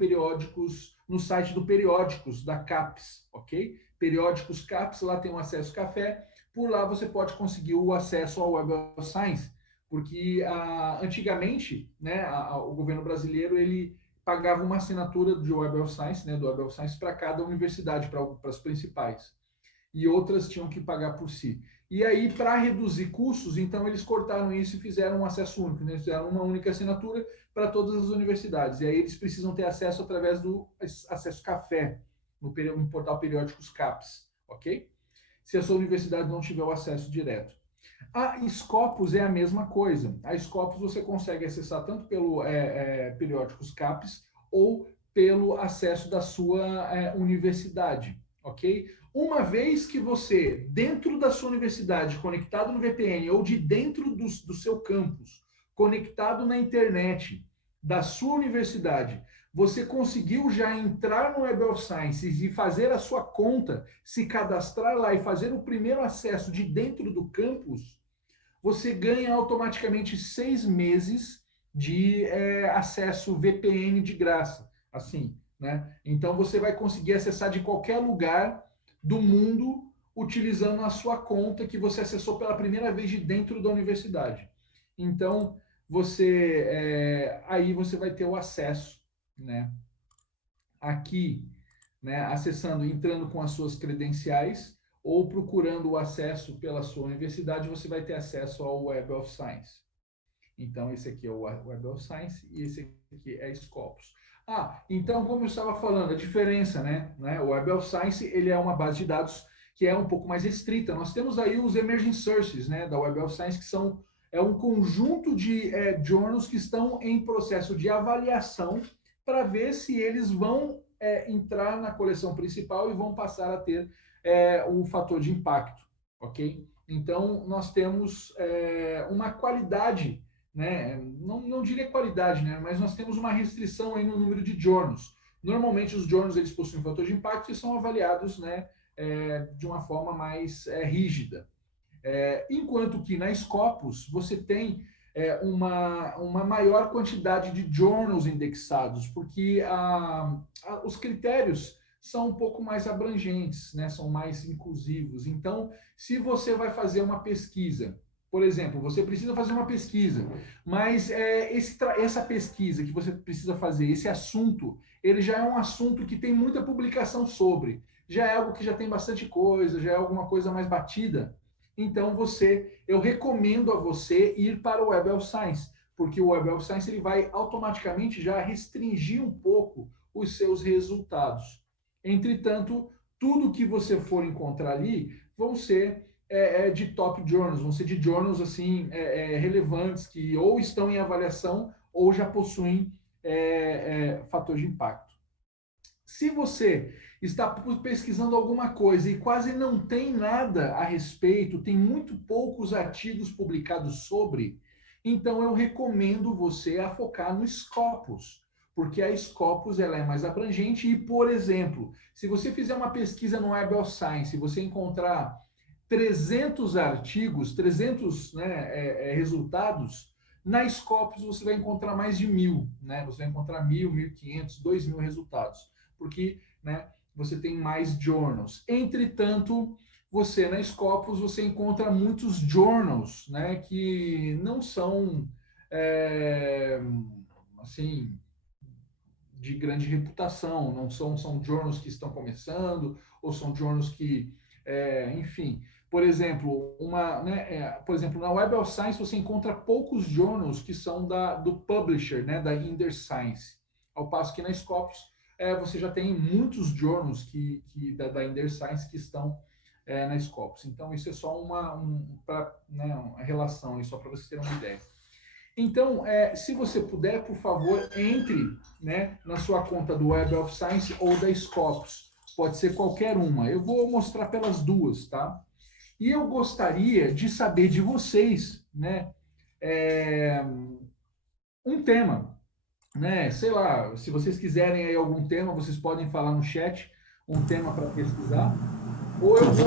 site do Periódicos, da CAPES, ok? Periódicos CAPES, lá tem um acesso café, por lá você pode conseguir o acesso ao Web of Science, porque antigamente, né, o governo brasileiro, ele pagava uma assinatura de Web of Science, né, do Web of Science para cada universidade, para as principais. E outras tinham que pagar por si. E aí, para reduzir custos, então eles cortaram isso e fizeram um acesso único, né? Fizeram uma única assinatura para todas as universidades. E aí eles precisam ter acesso através do acesso café, no portal Periódicos CAPES, ok? Se a sua universidade não tiver o acesso direto. A Scopus é a mesma coisa. A Scopus você consegue acessar tanto pelo Periódicos CAPES ou pelo acesso da sua universidade, ok? Uma vez que você, dentro da sua universidade, conectado no VPN ou de dentro do seu campus, conectado na internet da sua universidade, você conseguiu já entrar no Web of Science e fazer a sua conta, se cadastrar lá e fazer o primeiro acesso de dentro do campus, você ganha automaticamente 6 meses de acesso VPN de graça, assim, né? Então você vai conseguir acessar de qualquer lugar do mundo utilizando a sua conta que você acessou pela primeira vez de dentro da universidade. Então aí você vai ter o acesso, né? Aqui, né? Acessando, entrando com as suas credenciais ou procurando o acesso pela sua universidade, você vai ter acesso ao Web of Science. Então, esse aqui é o Web of Science e esse aqui é Scopus. Então, como eu estava falando, a diferença, né? O Web of Science, ele é uma base de dados que é um pouco mais restrita. Nós temos aí os Emerging Sources, né, da Web of Science, que um conjunto de journals que estão em processo de avaliação para ver se eles vão entrar na coleção principal e vão passar a ter o fator de impacto, ok? Então, nós temos uma qualidade, né? Não diria qualidade, né? Mas nós temos uma restrição aí no número de journals. Normalmente, os journals eles possuem fator de impacto e são avaliados, né, de uma forma mais rígida. Enquanto que na Scopus, você tem uma maior quantidade de journals indexados, porque os critérios são um pouco mais abrangentes, né? São mais inclusivos. Então, se você vai fazer uma pesquisa, por exemplo, você precisa fazer uma pesquisa, mas essa pesquisa que você precisa fazer, esse assunto, ele já é um assunto que tem muita publicação sobre, já é algo que já tem bastante coisa, já é alguma coisa mais batida. Então, eu recomendo a você ir para o Web of Science, porque o Web of Science ele vai automaticamente já restringir um pouco os seus resultados. Entretanto, tudo que você for encontrar ali vão ser de top journals, vão ser de journals assim relevantes que ou estão em avaliação ou já possuem fator de impacto. Se você está pesquisando alguma coisa e quase não tem nada a respeito, tem muito poucos artigos publicados sobre, então eu recomendo você a focar no Scopus, porque a Scopus ela é mais abrangente e, por exemplo, se você fizer uma pesquisa no Web of Science e você encontrar 300 artigos, 300 resultados, na Scopus você vai encontrar mais de 1.000, né? Você vai encontrar 1.000, 1.500, 2.000 resultados, porque, né, você tem mais journals. Entretanto, você na Scopus você encontra muitos journals, né, que não são assim de grande reputação, não são journals que estão começando ou são journals que, enfim, por exemplo, por exemplo, na Web of Science você encontra poucos journals que são do publisher, né, da Index Science, ao passo que na Scopus você já tem muitos journals da Index Science que estão na Scopus. Então, isso é só uma relação, só para vocês terem uma ideia. Então, se você puder, por favor, entre, né, na sua conta do Web of Science ou da Scopus. Pode ser qualquer uma. Eu vou mostrar pelas duas, tá? E eu gostaria de saber de vocês, né, um tema, né? Sei lá, se vocês quiserem aí algum tema, vocês podem falar no chat um tema para pesquisar. Ou eu vou...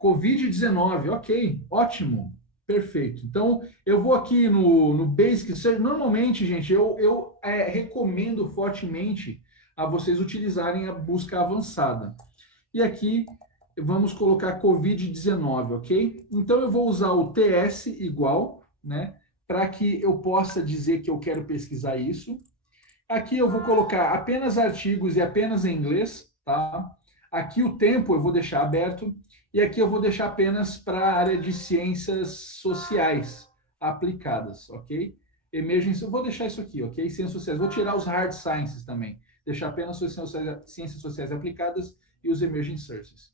Covid-19, ok, ótimo, perfeito. Então, eu vou aqui no Basic Search. Normalmente, gente, eu recomendo fortemente a vocês utilizarem a busca avançada. E aqui, vamos colocar Covid-19, ok? Então, eu vou usar o TS igual, né? Para que eu possa dizer que eu quero pesquisar isso. Aqui eu vou colocar apenas artigos e apenas em inglês, tá? Aqui o tempo eu vou deixar aberto. E aqui eu vou deixar apenas para a área de ciências sociais aplicadas, ok? Emergência, eu vou deixar isso aqui, ok? Ciências sociais. Vou tirar os hard sciences também. Deixar apenas ciências sociais aplicadas e os emerging sources.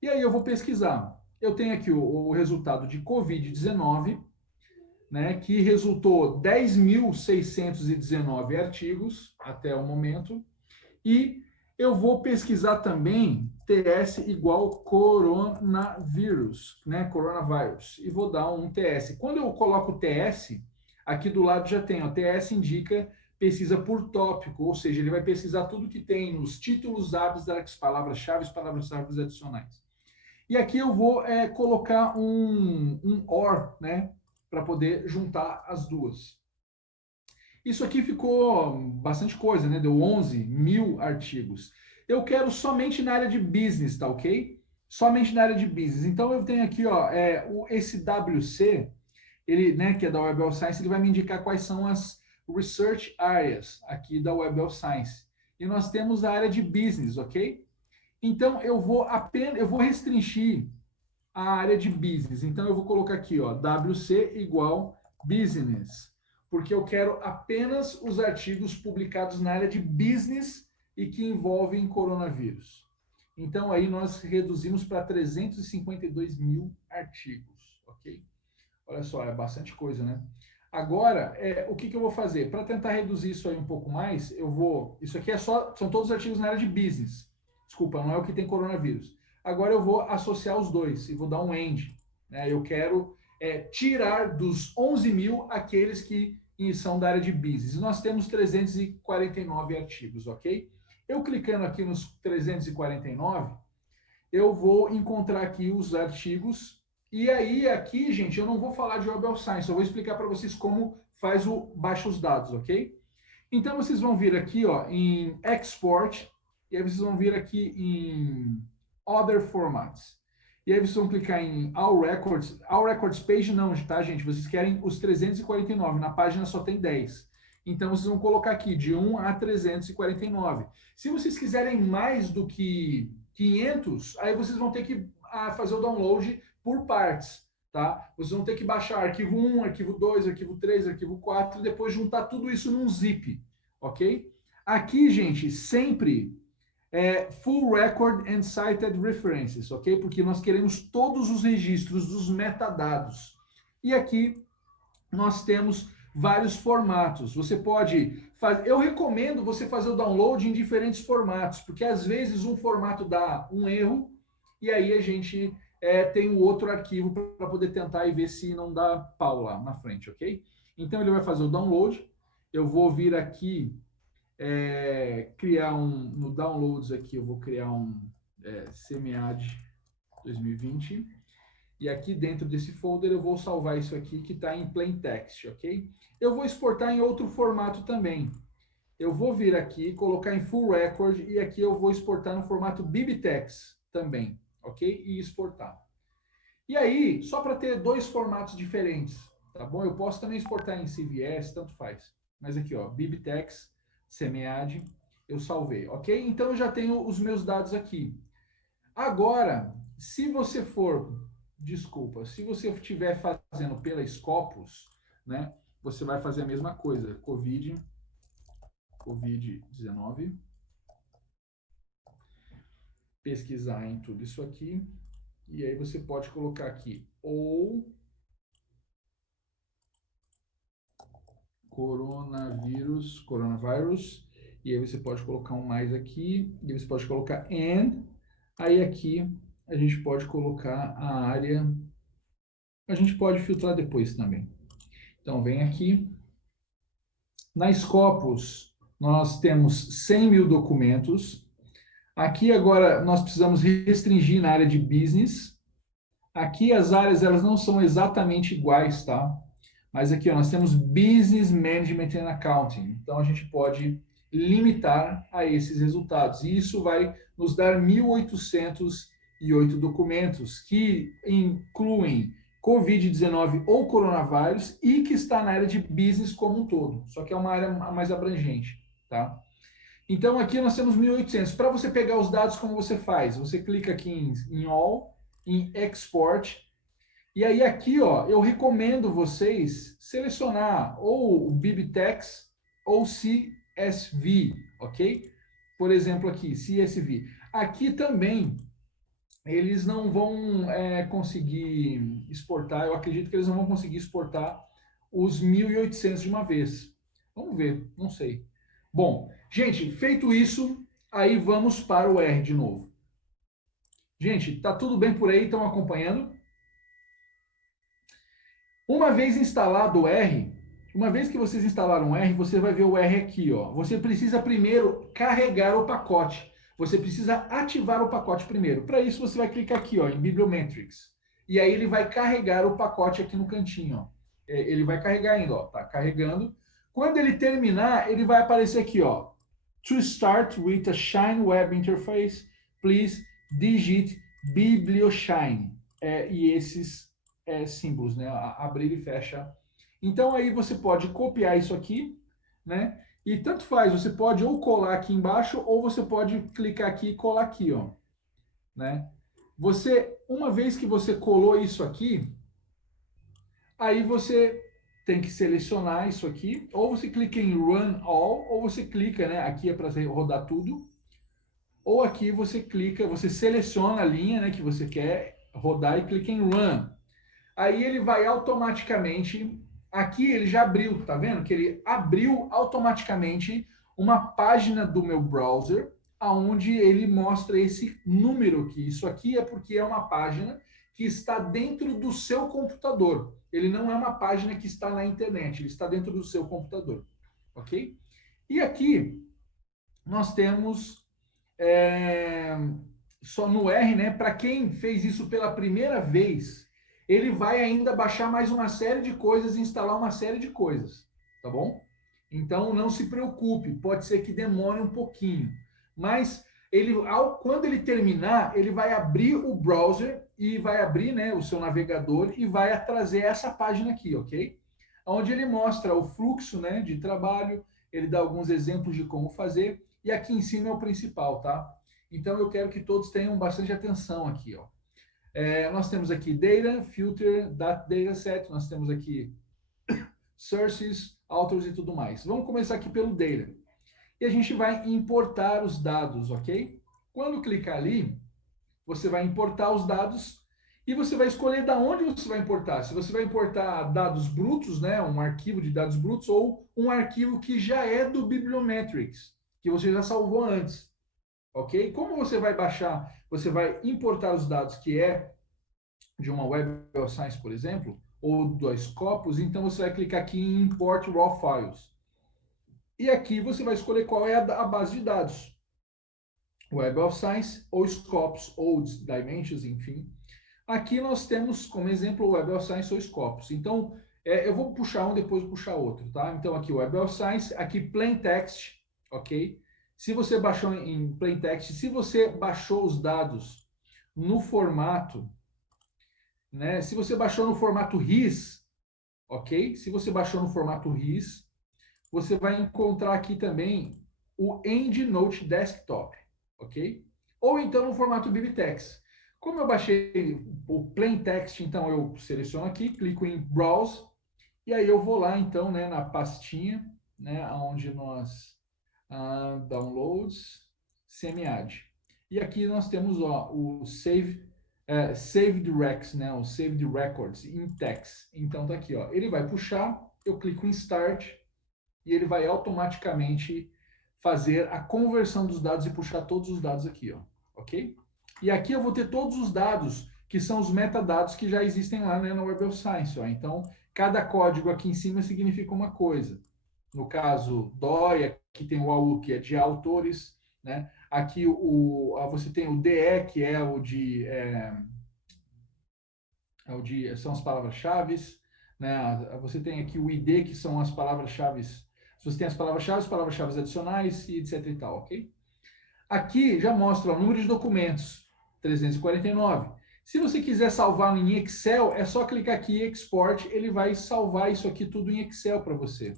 E aí eu vou pesquisar. Eu tenho aqui o resultado de Covid-19, né, que resultou 10.619 artigos até o momento. E eu vou pesquisar também TS igual coronavírus, né? Coronavírus. E vou dar um TS. Quando eu coloco TS, aqui do lado já tem, ó, TS indica pesquisa por tópico, ou seja, ele vai pesquisar tudo que tem nos títulos, abstracts, palavras-chave adicionais. E aqui eu vou colocar um OR, né? Para poder juntar as duas. Isso aqui ficou bastante coisa, né? Deu 11.000 artigos. Eu quero somente na área de business, tá ok? Somente na área de business. Então, eu tenho aqui, ó, esse WC, ele, né, que é da Web of Science, ele vai me indicar quais são as research areas aqui da Web of Science. E nós temos a área de business, ok? Então, eu vou restringir a área de business. Então, eu vou colocar aqui, ó, WC igual business, porque eu quero apenas os artigos publicados na área de business e que envolvem coronavírus. Então, aí nós reduzimos para 352.000 artigos, ok? Olha só, é bastante coisa, né? Agora, o que eu vou fazer? Para tentar reduzir isso aí um pouco mais, isso aqui são todos os artigos na área de business. Desculpa, não é o que tem coronavírus. Agora eu vou associar os dois e vou dar um end, né? Eu quero tirar dos 11.000 aqueles que são da área de business. E nós temos 349 artigos, ok? Eu clicando aqui nos 349, eu vou encontrar aqui os artigos E aí, aqui, gente, eu não vou falar de Web of Science, eu vou explicar para vocês como faz o baixa os dados, ok? Então, vocês vão vir aqui, ó, em Export, e aí vocês vão vir aqui em Other Formats. E aí vocês vão clicar em All Records Page não, tá, gente? Vocês querem os 349, na página só tem 10. Então, vocês vão colocar aqui de 1 a 349. Se vocês quiserem mais do que 500, aí vocês vão ter que fazer o download por partes, tá? Vocês vão ter que baixar arquivo 1, arquivo 2, arquivo 3, arquivo 4 e depois juntar tudo isso num zip, ok? Aqui, gente, sempre full record and cited references, ok? Porque nós queremos todos os registros dos metadados. E aqui nós temos vários formatos. Você pode fazer, eu recomendo você fazer o download em diferentes formatos, porque às vezes um formato dá um erro e aí a gente tem um outro arquivo para poder tentar e ver se não dá pau lá na frente, ok? Então ele vai fazer o download. Eu vou vir aqui criar no Downloads aqui, eu vou criar um SEMEAD 2020. E aqui dentro desse folder eu vou salvar isso aqui que está em plain text, ok? Eu vou exportar em outro formato também. Eu vou vir aqui, colocar em full record e aqui eu vou exportar no formato BibTeX também, ok? E exportar. E aí, só para ter dois formatos diferentes, tá bom? Eu posso também exportar em CVS, tanto faz. Mas aqui, ó, BibTeX, SEMEAD, eu salvei, ok? Então eu já tenho os meus dados aqui. Agora, se você estiver fazendo pela Scopus, né, você vai fazer a mesma coisa, Covid-19, pesquisar em tudo isso aqui, e aí você pode colocar aqui, ou coronavirus, e aí você pode colocar um mais aqui, e aí você pode colocar and, aí aqui a gente pode colocar a área, a gente pode filtrar depois também. Então vem aqui, na Scopus nós temos 100 mil documentos, aqui agora nós precisamos restringir na área de business, aqui as áreas elas não são exatamente iguais, tá? Mas aqui ó, nós temos Business Management and Accounting. Então a gente pode limitar a esses resultados. E isso vai nos dar 1.808 documentos que incluem Covid-19 ou coronavírus e que está na área de business como um todo. Só que é uma área mais abrangente, tá? Então aqui nós temos 1.800. Para você pegar os dados, como você faz? Você clica aqui em All, em Export. E aí aqui, ó, eu recomendo vocês selecionar ou o BibTeX ou CSV, ok? Por exemplo aqui, CSV. Aqui também eles não vão conseguir exportar, eu acredito que eles não vão conseguir exportar os 1.800 de uma vez. Vamos ver, não sei. Bom, gente, feito isso, aí vamos para o R de novo. Gente, tá tudo bem por aí? Estão acompanhando? Uma vez instalado o R, uma vez que vocês instalaram o R, você vai ver o R aqui, ó. Você precisa primeiro carregar o pacote. Você precisa ativar o pacote primeiro. Para isso, você vai clicar aqui, ó, em Bibliometrics. E aí ele vai carregar o pacote aqui no cantinho, ó. Ele vai carregar ainda, ó. Tá carregando. Quando ele terminar, ele vai aparecer aqui, ó. To start with a Shine Web Interface, please digit BiblioShine. E esses símbolos, né? Abrir e fecha. Então aí você pode copiar isso aqui, né? E tanto faz, você pode ou colar aqui embaixo ou você pode clicar aqui e colar aqui, ó, né? Uma vez que você colou isso aqui, aí você tem que selecionar isso aqui, ou você clica em Run All, ou você clica, né? Aqui é para rodar tudo. Ou aqui você clica, você seleciona a linha, né, que você quer rodar e clica em Run. Aí ele vai automaticamente, aqui ele já abriu, tá vendo? Que ele abriu automaticamente uma página do meu browser, aonde ele mostra esse número aqui. Isso aqui é porque é uma página que está dentro do seu computador. Ele não é uma página que está na internet, ele está dentro do seu computador, ok? E aqui nós temos só no R, né? Para quem fez isso pela primeira vez, ele vai ainda baixar mais uma série de coisas e instalar uma série de coisas, tá bom? Então, não se preocupe, pode ser que demore um pouquinho, mas quando ele terminar, ele vai abrir o browser e vai abrir, né, o seu navegador e vai trazer essa página aqui, ok? Onde ele mostra o fluxo, né, de trabalho, ele dá alguns exemplos de como fazer, e aqui em cima é o principal, tá? Então, eu quero que todos tenham bastante atenção aqui, ó. Nós temos aqui Data, Filter, Dataset, nós temos aqui Sources, Authors e tudo mais. Vamos começar aqui pelo Data. E a gente vai importar os dados, ok? Quando clicar ali, você vai importar os dados e você vai escolher da onde você vai importar. Se você vai importar dados brutos, né, um arquivo de dados brutos, ou um arquivo que já é do Bibliometrics, que você já salvou antes, ok? Como você vai baixar, você vai importar os dados que é de uma Web of Science, por exemplo, ou do Scopus, então você vai clicar aqui em Import Raw Files. E aqui você vai escolher qual é a base de dados. Web of Science, ou Scopus, ou Dimensions, enfim. Aqui nós temos como exemplo o Web of Science ou Scopus. Então, eu vou puxar um, depois puxar outro, tá? Então, aqui o Web of Science, aqui Plain Text, ok? Se você baixou em Plain Text, se você baixou os dados no formato, né? Se você baixou no formato RIS, ok? Se você baixou no formato RIS, você vai encontrar aqui também o EndNote Desktop, ok? Ou então no formato BibTeX. Como eu baixei o Plain Text, então eu seleciono aqui, clico em Browse, e aí eu vou lá então, né, na pastinha, né, onde nós Downloads, Semi-Add. E aqui nós temos ó, o Saved Recs, né, o Saved Records in Text. Então tá aqui, ó. Ele vai puxar, eu clico em Start e ele vai automaticamente fazer a conversão dos dados e puxar todos os dados aqui, ó, ok? E aqui eu vou ter todos os dados que são os metadados que já existem lá, né, no Web of Science, ó. Então, cada código aqui em cima significa uma coisa. No caso, DOI, aqui tem o AU, que é de autores, né? Aqui você tem o DE, que é o de são as palavras-chave, né? Você tem aqui o ID, que são as palavras-chave. Você tem as palavras-chave adicionais e etc e tal, ok? Aqui já mostra o número de documentos, 349. Se você quiser salvar em Excel, é só clicar aqui em Export, ele vai salvar isso aqui tudo em Excel para você.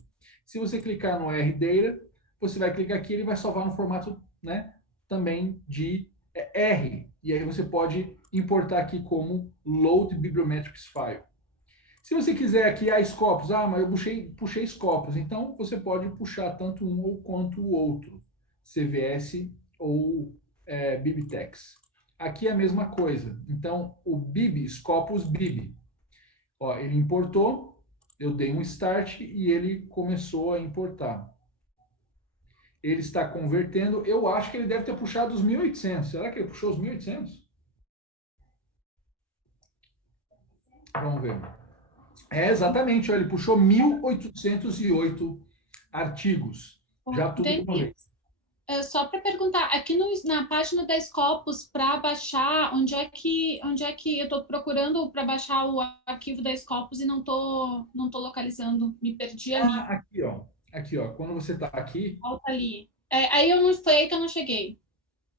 Se você clicar no RData, você vai clicar aqui, ele vai salvar no formato, né, também de R. E aí você pode importar aqui como Load Bibliometrics File. Se você quiser aqui Scopus, mas eu puxei Scopus, então você pode puxar tanto um ou quanto o outro, CVS ou BibTeX. Aqui é a mesma coisa. Então, o Bib, Scopus Bib. Ó, ele importou, eu dei um Start e ele começou a importar. Ele está convertendo, eu acho que ele deve ter puxado os 1800. Será que ele puxou os 1800? Vamos ver. Exatamente, ó, ele puxou 1808 artigos. Já tudo de uma vez. Só para perguntar, aqui na página da Scopus, para baixar, onde é que eu estou procurando para baixar o arquivo da Scopus e não tô localizando, me perdi ali. Aqui, ó, quando você está aqui... Volta ali. Foi aí que eu não cheguei.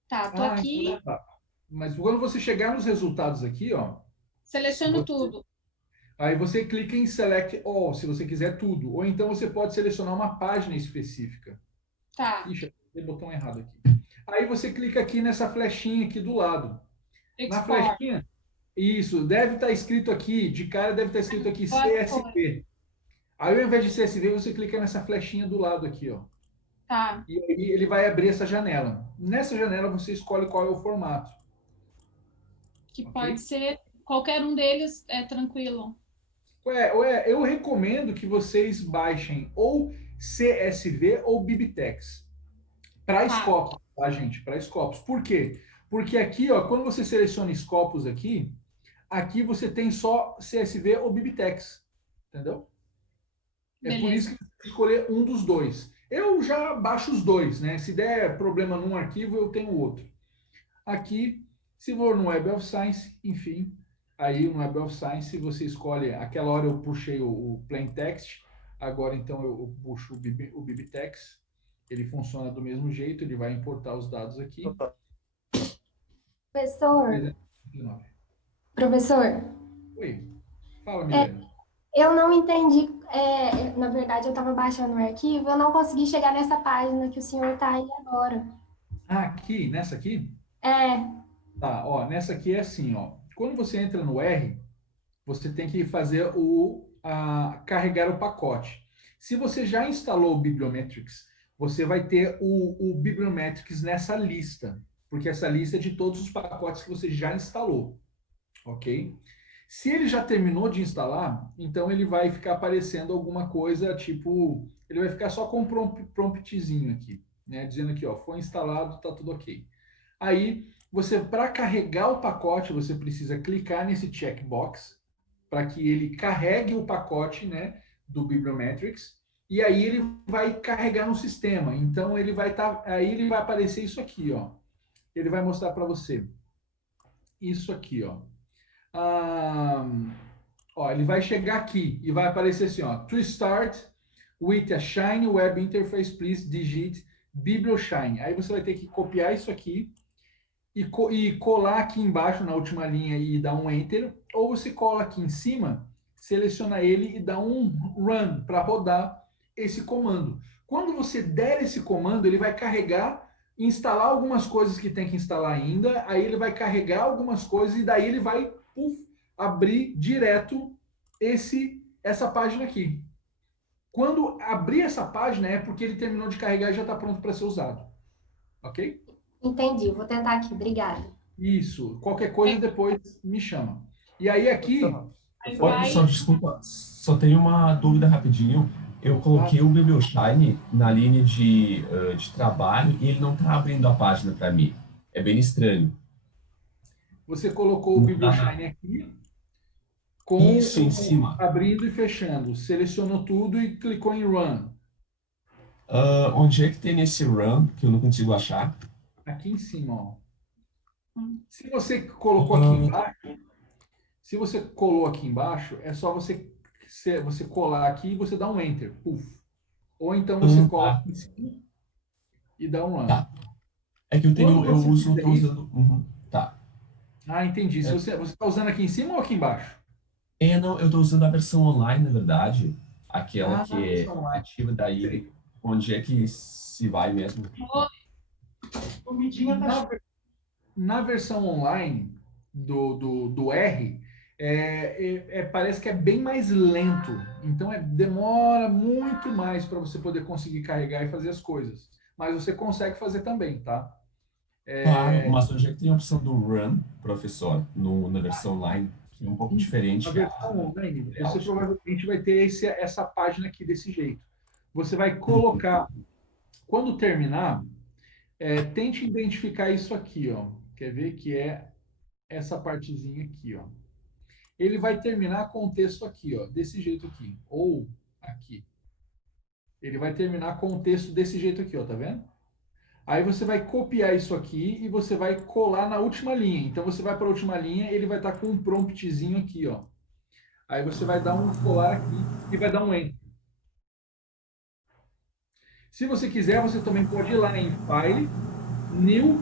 Tá, tô aqui. Então tá. Mas quando você chegar nos resultados aqui, ó... Seleciono tudo. Aí você clica em Select All, se você quiser tudo. Ou então você pode selecionar uma página específica. Tá. Ixi, tem botão errado aqui. Aí você clica aqui nessa flechinha aqui do lado. Export. Na flechinha, isso, deve estar escrito aqui, de cara deve estar escrito aqui CSV. Aí ao invés de CSV, você clica nessa flechinha do lado aqui, ó. Tá. E aí ele vai abrir essa janela. Nessa janela você escolhe qual é o formato. Que okay? Pode ser qualquer um deles, é tranquilo. Eu recomendo que vocês baixem ou CSV ou BibTeX. Para Scopus, tá, gente? Para Scopus. Por quê? Porque aqui, ó, quando você seleciona Scopus aqui você tem só CSV ou BibTeX. Entendeu? Beleza. Por isso que você tem que escolher um dos dois. Eu já baixo os dois, né? Se der problema num arquivo, eu tenho outro. Aqui, se for no Web of Science, enfim, Aí no Web of Science você escolhe, aquela hora eu puxei o Plain Text, agora então eu puxo o BibTeX, ele funciona do mesmo jeito, ele vai importar os dados aqui. Professor, 319. professor, Oi, fala, Milena. eu não entendi. Na verdade, eu estava baixando o arquivo, eu não consegui chegar nessa página que o senhor está aí agora. Ah, aqui, nessa aqui? É, Tá, ó, nessa aqui é assim, ó. Quando você entra no R, você tem que fazer carregar o pacote. Se você já instalou o Bibliometrics, você vai ter o Bibliometrics nessa lista, porque essa lista é de todos os pacotes que você já instalou, ok? Se ele já terminou de instalar, então ele vai ficar aparecendo alguma coisa, tipo, ele vai ficar só com um promptzinho aqui, né? Dizendo aqui, ó, foi instalado, tá tudo ok. Aí, para carregar o pacote, você precisa clicar nesse checkbox para que ele carregue o pacote, né, do Bibliometrics, e aí ele vai carregar no sistema. Então aí ele vai aparecer isso aqui, ó. Ele vai mostrar para você isso aqui, ó. Ah, ó, ele vai chegar aqui e vai aparecer assim, ó. To start with a Shine Web Interface, please digit BiblioShine. Aí você vai ter que copiar isso aqui e colar aqui embaixo na última linha e dar um Enter, ou você cola aqui em cima, seleciona ele e dá um Run para rodar esse comando. Quando você der esse comando, ele vai carregar, instalar algumas coisas que tem que instalar ainda, aí ele vai carregar algumas coisas e daí ele vai abrir direto essa página aqui. Quando abrir essa página é porque ele terminou de carregar e já está pronto para ser usado. Ok? entendi. Vou tentar aqui. Obrigada. Isso. Qualquer coisa depois me chama. E aí aqui... Aí Oi, vai. pessoal, desculpa, só tenho uma dúvida rapidinho. Eu coloquei o BiblioShine na linha de trabalho e ele não está abrindo a página para mim. É bem estranho. Você colocou o Não dá. BiblioShine aqui com Isso em cima. abrindo e fechando. Selecionou tudo e clicou em Run. Onde é que tem esse run que eu não consigo achar? Aqui em cima, ó. Hum. Se você colocou aqui embaixo, se você colou aqui embaixo, é só você colar aqui e você dá um Enter. Puf. Ou então você cola Tá, aqui em cima e dá um Run. tá. É que eu Quando tenho, eu você uso, fizer tô isso... usando. Uhum, tá. Ah, entendi. Se você está usando aqui em cima ou aqui embaixo? Não, eu tô usando a versão online, na verdade. Aquela Ah, que é versão online. ativa daí. Onde é que se vai mesmo? Comidinha tá... Na versão online do R, parece que é bem mais lento. Então demora muito mais para você poder conseguir carregar e fazer as coisas. Mas você consegue fazer também, tá? Claro, mas onde é que tem a opção do run, professor, na versão online, que é um pouco Na diferente versão online, do você layout. provavelmente vai ter essa página aqui desse jeito. Você vai colocar, quando terminar, tente identificar isso aqui, ó. Quer ver que é essa partezinha aqui, ó. Ele vai terminar com o texto aqui, ó, desse jeito aqui, ou aqui. Ele vai terminar com o texto desse jeito aqui, ó, tá vendo? Aí você vai copiar isso aqui e você vai colar na última linha. Então você vai para a última linha, ele vai estar com um promptzinho aqui, ó. Aí você vai dar um colar aqui e vai dar um Enter. Se você quiser, você também pode ir lá em File, New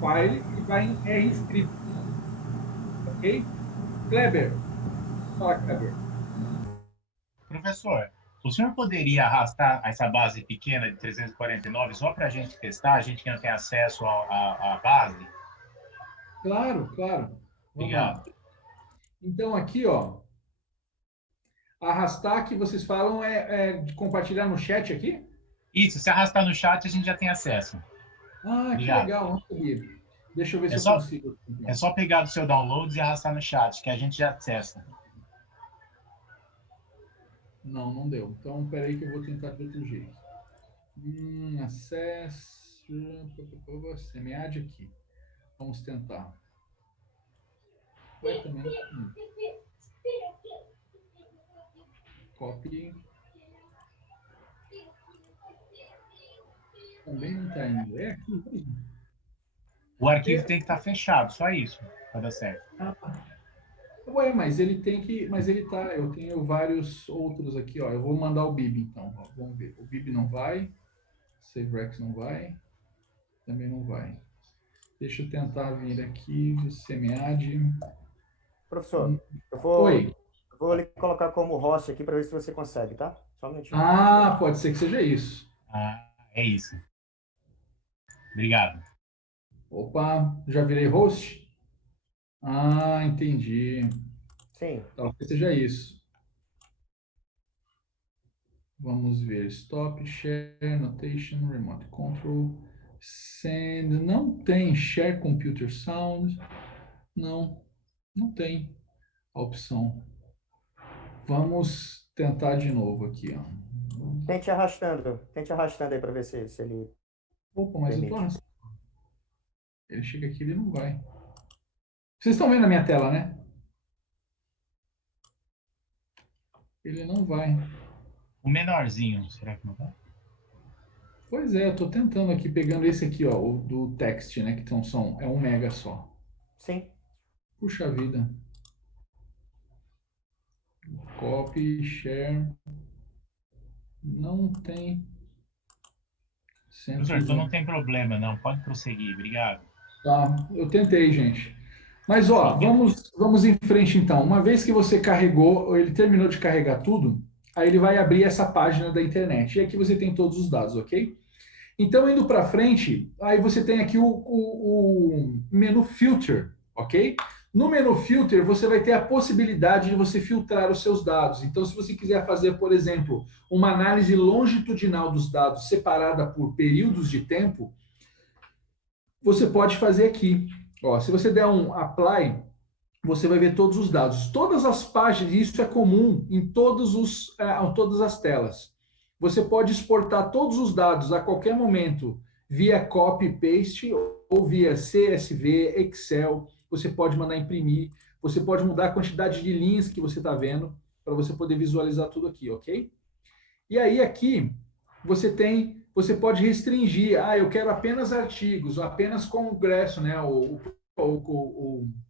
File e vai em R-Script. Ok? Kleber. Fala, Kleber. Professor, o senhor poderia arrastar essa base pequena de 349 só para a gente testar, a gente que não tem acesso à base? Claro, claro. Vamos lá. Obrigado. Então aqui, ó, arrastar que vocês falam de compartilhar no chat aqui? Isso, se arrastar no chat, a gente já tem acesso. Ah, que Obrigado. legal, não sabia. Deixa eu ver É se só- eu consigo. É só pegar do seu downloads e arrastar no chat, que a gente já acessa. Não, não deu. Então, peraí que eu vou tentar de outro jeito. Acesso. Semeade aqui. Vamos tentar. Vai também. Copy. Também não está indo. É aqui mesmo. O arquivo tem que estar fechado, só isso, para dar certo. Ué, mas ele tem que... Mas ele tá... Eu tenho vários outros aqui, ó. Eu vou mandar o Bib, então. Ó, vamos ver. O Bib não vai. SaveRex não vai. Também não vai. Deixa eu tentar vir aqui. SEMEAD. Professor, eu Oi. vou lhe colocar como host aqui para ver se você consegue, tá? Só um minutinho. Ah, pode ser que seja isso. Ah, é isso. Obrigado. Opa, já virei host? Ah, entendi. Sim. Talvez seja isso. Vamos ver. Stop, share, notation, remote control, send. Não tem share computer sound. Não, não tem a opção. Vamos tentar de novo aqui, ó. Tente arrastando aí para ver se ele Opa, mas eu tô permite. arrastando. Ele chega aqui, ele não vai. Vocês estão vendo a minha tela, né? Ele não vai. O menorzinho, será que não vai? Pois é, eu tô tentando aqui, pegando esse aqui, ó, o do text, né, que é 1 mega só. Sim. Puxa vida. Copy, share. Não tem. Professor, então não tem problema, não. Pode prosseguir. Obrigado. Tá, eu tentei, gente. Mas, ó, vamos em frente, então. Uma vez que você carregou, ele terminou de carregar tudo, aí ele vai abrir essa página da internet. E aqui você tem todos os dados, ok? Então, indo para frente, aí você tem aqui o menu Filter, ok? No menu Filter, você vai ter a possibilidade de você filtrar os seus dados. Então, se você quiser fazer, por exemplo, uma análise longitudinal dos dados separada por períodos de tempo, você pode fazer aqui. Ó, se você der um Apply, você vai ver todos os dados. Todas as páginas, isso é comum em todas as telas. Você pode exportar todos os dados a qualquer momento via copy-paste ou via CSV, Excel. Você pode mandar imprimir. Você pode mudar a quantidade de linhas que você está vendo para você poder visualizar tudo aqui, ok? E aí aqui você pode restringir. Ah, eu quero apenas artigos, apenas congresso, né? O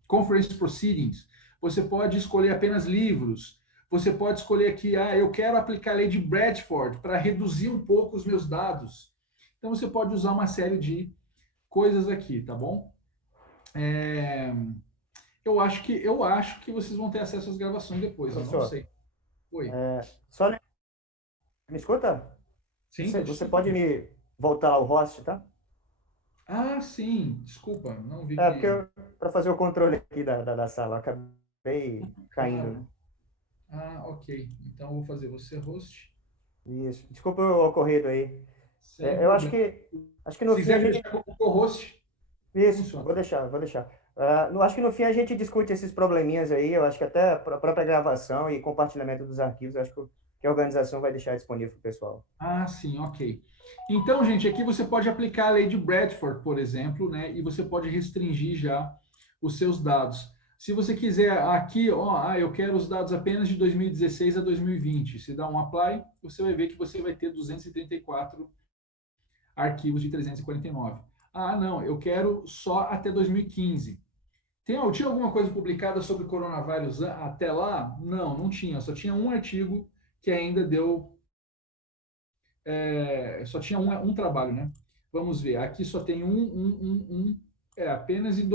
Conference Proceedings. Você pode escolher apenas livros. Você pode escolher aqui, eu quero aplicar a lei de Bradford para reduzir um pouco os meus dados. Então, você pode usar uma série de coisas aqui, tá bom? Eu acho que vocês vão ter acesso às gravações depois, eu não sei. Oi. Me escuta? Sim, você pode me voltar ao host, tá? Ah, sim. Desculpa, não vi. Porque para fazer o controle aqui da sala, eu acabei caindo. Ok. Então, eu vou fazer você host. Isso. Desculpa o ocorrido aí. Eu acho que no fim... Se quiser deixar como co-host... Isso, funciona. Vou deixar. Acho que no fim a gente discute esses probleminhas aí. Eu acho que até a própria gravação e compartilhamento dos arquivos, acho que a organização vai deixar disponível para o pessoal. Ah, sim, ok. Então, gente, aqui você pode aplicar a lei de Bradford, por exemplo, né? E você pode restringir já os seus dados. Se você quiser aqui, eu quero os dados apenas de 2016 a 2020. Se dá um apply, você vai ver que você vai ter 234 arquivos de 349. Ah, não, eu quero só até 2015. Tinha alguma coisa publicada sobre coronavírus até lá? Não tinha. Só tinha um artigo que ainda deu... só tinha um trabalho, né? Vamos ver. Aqui só tem apenas em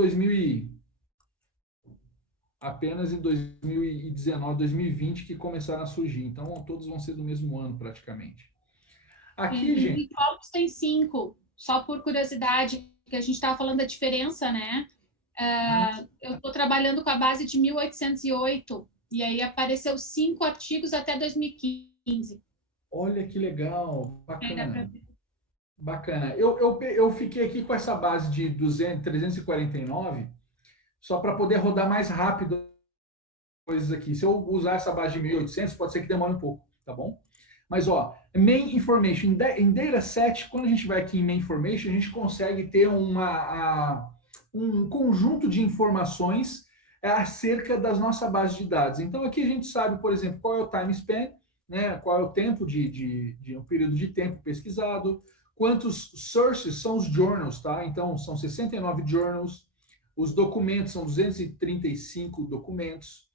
2019, 2020 que começaram a surgir. Então, todos vão ser do mesmo ano, praticamente. Aqui, gente... Scopus tem 5. Só por curiosidade, que a gente estava falando da diferença, né? Eu estou trabalhando com a base de 1808. E aí apareceu 5 artigos até 2015. Olha que legal, bacana. Bacana. Eu fiquei aqui com essa base de 349 só para poder rodar mais rápido coisas aqui. Se eu usar essa base de 1800, pode ser que demore um pouco, tá bom? Mas, main information, em dataset, quando a gente vai aqui em main information, a gente consegue ter um conjunto de informações acerca da nossa base de dados. Então, aqui a gente sabe, por exemplo, qual é o time span, né? Qual é o tempo de um período de tempo pesquisado, quantos sources são os journals, tá? Então, são 69 journals, os documentos são 235 documentos,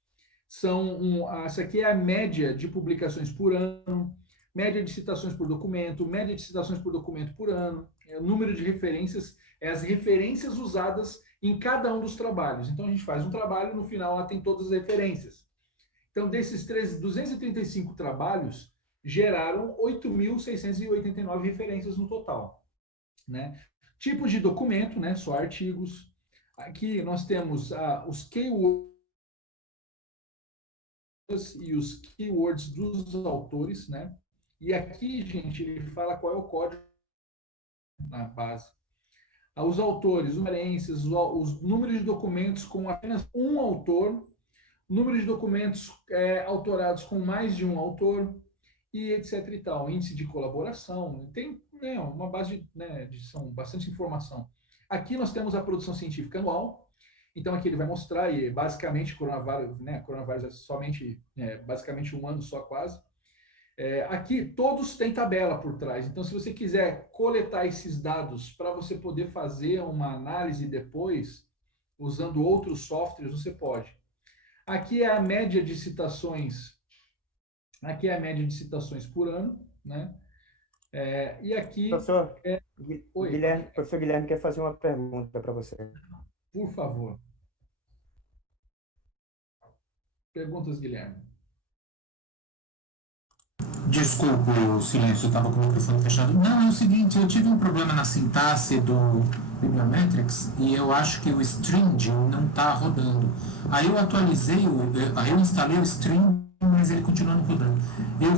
essa aqui é a média de publicações por ano, média de citações por documento, média de citações por documento por ano, o número de referências, as referências usadas em cada um dos trabalhos. Então, a gente faz um trabalho, no final lá tem todas as referências. Então, desses 235 trabalhos, geraram 8.689 referências no total, né? Tipos de documento, né? Só artigos. Aqui nós temos os keywords e os keywords dos autores, né? E aqui, gente, ele fala qual é o código na base. Os autores, as referências, os números de documentos com apenas um autor, número de documentos autorados com mais de um autor, e etc e tal. Índice de colaboração, tem uma base são bastante informação. Aqui nós temos a produção científica anual, então aqui ele vai mostrar, e basicamente coronavírus é somente, basicamente um ano só quase. Aqui todos têm tabela por trás, então se você quiser coletar esses dados para você poder fazer uma análise depois, usando outros softwares, você pode. Aqui é a média de citações, por ano, né? E aqui... Professor, Oi. Professor Guilherme quer fazer uma pergunta para você. Por favor. Perguntas, Guilherme. Desculpe o silêncio, eu estava com o microfone fechado. Não, é o seguinte, eu tive um problema na sintaxe do Bibliometrics e eu acho que o string não está rodando. Aí eu atualizei, aí eu instalei o string, mas ele continua não rodando. Eu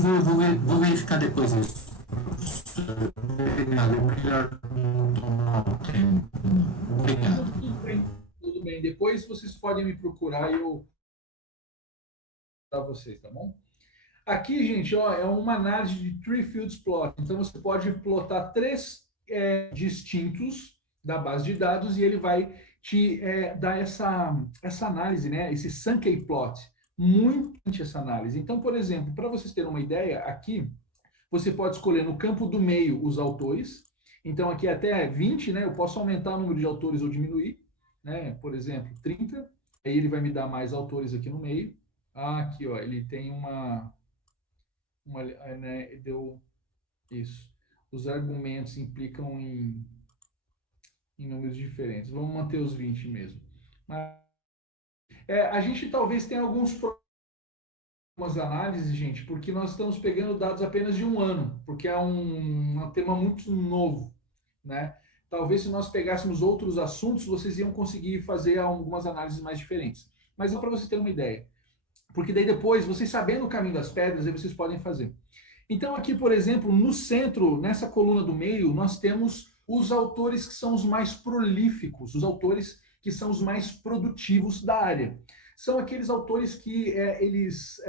vou verificar depois isso. Obrigado, melhor não tomar o tempo. Obrigado. Tudo bem. Depois vocês podem me procurar e eu para vocês, tá bom? Aqui, gente, ó, é uma análise de Tree Fields Plot. Então, você pode plotar 3 distintos da base de dados e ele vai te dar essa análise, né? Esse Sankey Plot. Muito essa análise. Então, por exemplo, para vocês terem uma ideia, aqui você pode escolher no campo do meio os autores. Então, aqui até 20, né? Eu posso aumentar o número de autores ou diminuir, né? Por exemplo, 30. Aí ele vai me dar mais autores aqui no meio. Aqui, ó, ele tem né, deu isso. Os argumentos implicam em números diferentes. Vamos manter os 20 mesmo. Mas, a gente talvez tenha algumas análises, gente, porque nós estamos pegando dados apenas de um ano, porque é um tema muito novo, né? Talvez se nós pegássemos outros assuntos, vocês iam conseguir fazer algumas análises mais diferentes. Mas é para você ter uma ideia. Porque daí depois, vocês sabendo o caminho das pedras, aí vocês podem fazer. Então aqui, por exemplo, no centro, nessa coluna do meio, nós temos os autores que são os mais prolíficos, os autores que são os mais produtivos da área. São aqueles autores que eles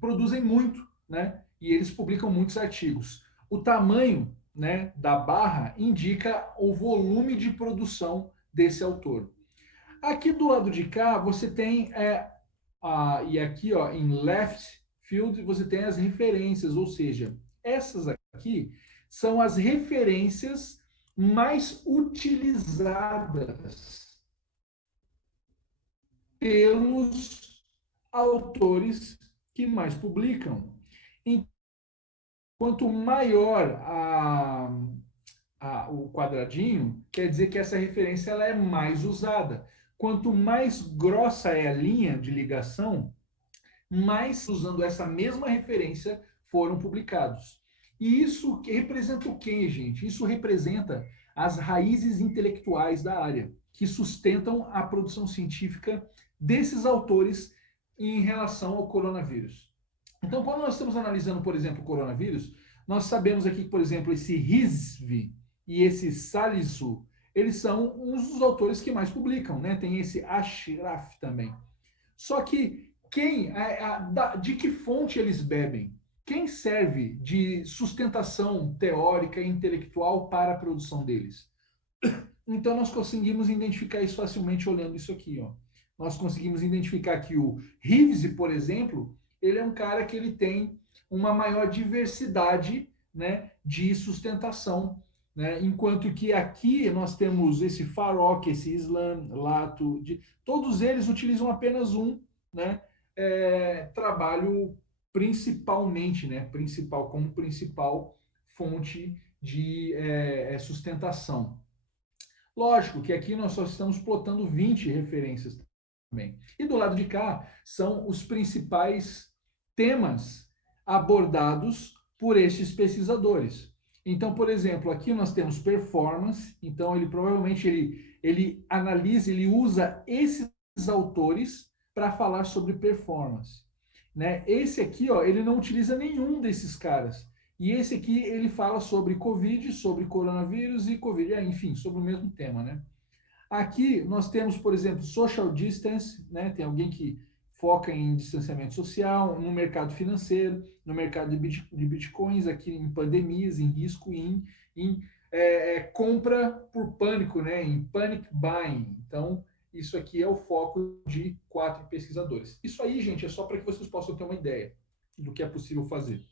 produzem muito, né? E eles publicam muitos artigos. O tamanho, né, da barra indica o volume de produção desse autor. Aqui do lado de cá, você tem... e aqui, ó, em left field, você tem as referências, ou seja, essas aqui são as referências mais utilizadas pelos autores que mais publicam. Quanto maior o quadradinho, quer dizer que essa referência ela é mais usada. Quanto mais grossa é a linha de ligação, mais usando essa mesma referência foram publicados. E isso representa o quê, gente? Isso representa as raízes intelectuais da área, que sustentam a produção científica desses autores em relação ao coronavírus. Então, quando nós estamos analisando, por exemplo, o coronavírus, nós sabemos aqui que, por exemplo, esse Rizvi e esse Salisu, eles são uns dos autores que mais publicam, né? Tem esse Ashraf também. Só que de que fonte eles bebem? Quem serve de sustentação teórica e intelectual para a produção deles? Então, nós conseguimos identificar isso facilmente olhando isso aqui, ó. Nós conseguimos identificar que o Rivzi, por exemplo, ele é um cara que ele tem uma maior diversidade, né, de sustentação, né? Enquanto que aqui nós temos esse Farok, esse Islam, Lato, todos eles utilizam apenas um, né, trabalho principalmente, né? Como principal fonte de sustentação. Lógico que aqui nós só estamos plotando 20 referências também. E do lado de cá são os principais temas abordados por estes pesquisadores. Então, por exemplo, aqui nós temos performance, então ele provavelmente ele analisa, ele usa esses autores para falar sobre performance. Né? Esse aqui, ó, ele não utiliza nenhum desses caras. E esse aqui, ele fala sobre Covid, sobre coronavírus e Covid, enfim, sobre o mesmo tema, né? Aqui nós temos, por exemplo, social distance, né? Tem alguém que foca em distanciamento social, no mercado financeiro, no mercado de bitcoins, aqui em pandemias, em risco, em compra por pânico, né? Em panic buying. Então, isso aqui é o foco de 4 pesquisadores. Isso aí, gente, é só para que vocês possam ter uma ideia do que é possível fazer.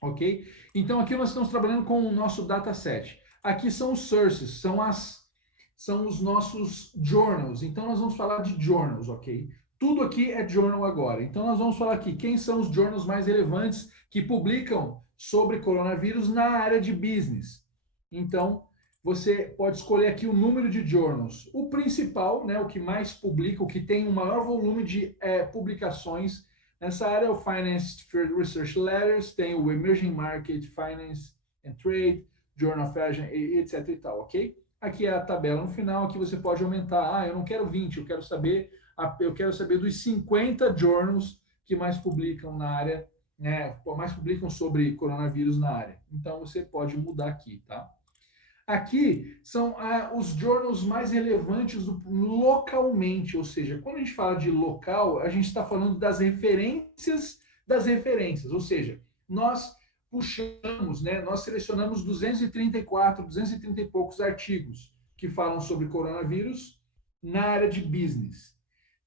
Ok? Então, aqui nós estamos trabalhando com o nosso dataset. Aqui são os sources, são os nossos journals. Então, nós vamos falar de journals, ok? Tudo aqui é journal agora. Então, nós vamos falar aqui quem são os journals mais relevantes que publicam sobre coronavírus na área de business. Então, você pode escolher aqui o número de journals. O principal, né, o que mais publica, o que tem o maior volume de publicações nessa área é o Finance Field Research Letters, tem o Emerging Market, Finance and Trade, Journal of Fashion, etc e tal, ok? Aqui é a tabela no final, aqui você pode aumentar. Eu não quero 20, eu quero saber dos 50 journals que mais publicam na área, né, mais publicam sobre coronavírus na área. Então, você pode mudar aqui, tá? Aqui são os journals mais relevantes localmente, ou seja, quando a gente fala de local, a gente está falando das referências, ou seja, nós puxamos, né, nós selecionamos 230 e poucos artigos que falam sobre coronavírus na área de business.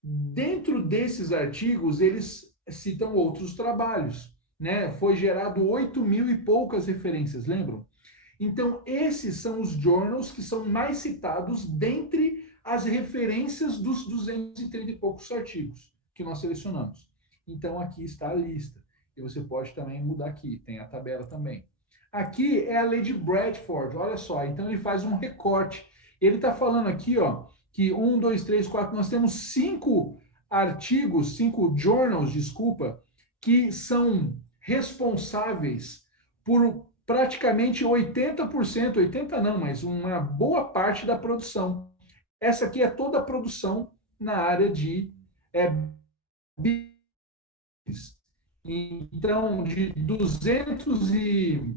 Dentro desses artigos, eles citam outros trabalhos, né? Foi gerado 8.000 e poucas referências, lembram? Então, esses são os journals que são mais citados dentre as referências dos 230 e poucos artigos que nós selecionamos. Então, aqui está a lista. E você pode também mudar aqui, tem a tabela também. Aqui é a lei de Bradford, olha só. Então, ele faz um recorte. Ele está falando aqui, ó, que 1, 2, 3, 4, nós temos 5 artigos, 5 journals, desculpa, que são responsáveis por praticamente 80%, 80% não, mas uma boa parte da produção. Essa aqui é toda a produção na área de business. Então, de 200 e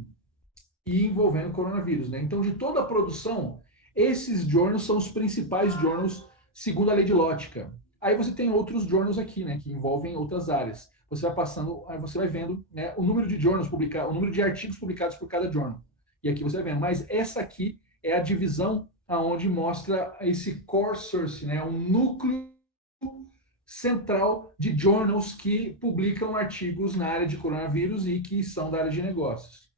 envolvendo coronavírus, né? Então, de toda a produção, esses journals são os principais journals segundo a lei de Lótica. Aí você tem outros journals aqui, né, que envolvem outras áreas. Você vai passando, aí você vai vendo, né, o número de journals publicados, o número de artigos publicados por cada journal. E aqui você vai vendo. Mas essa aqui é a divisão aonde mostra esse core source, né, um núcleo central de journals que publicam artigos na área de coronavírus e que são da área de negócios.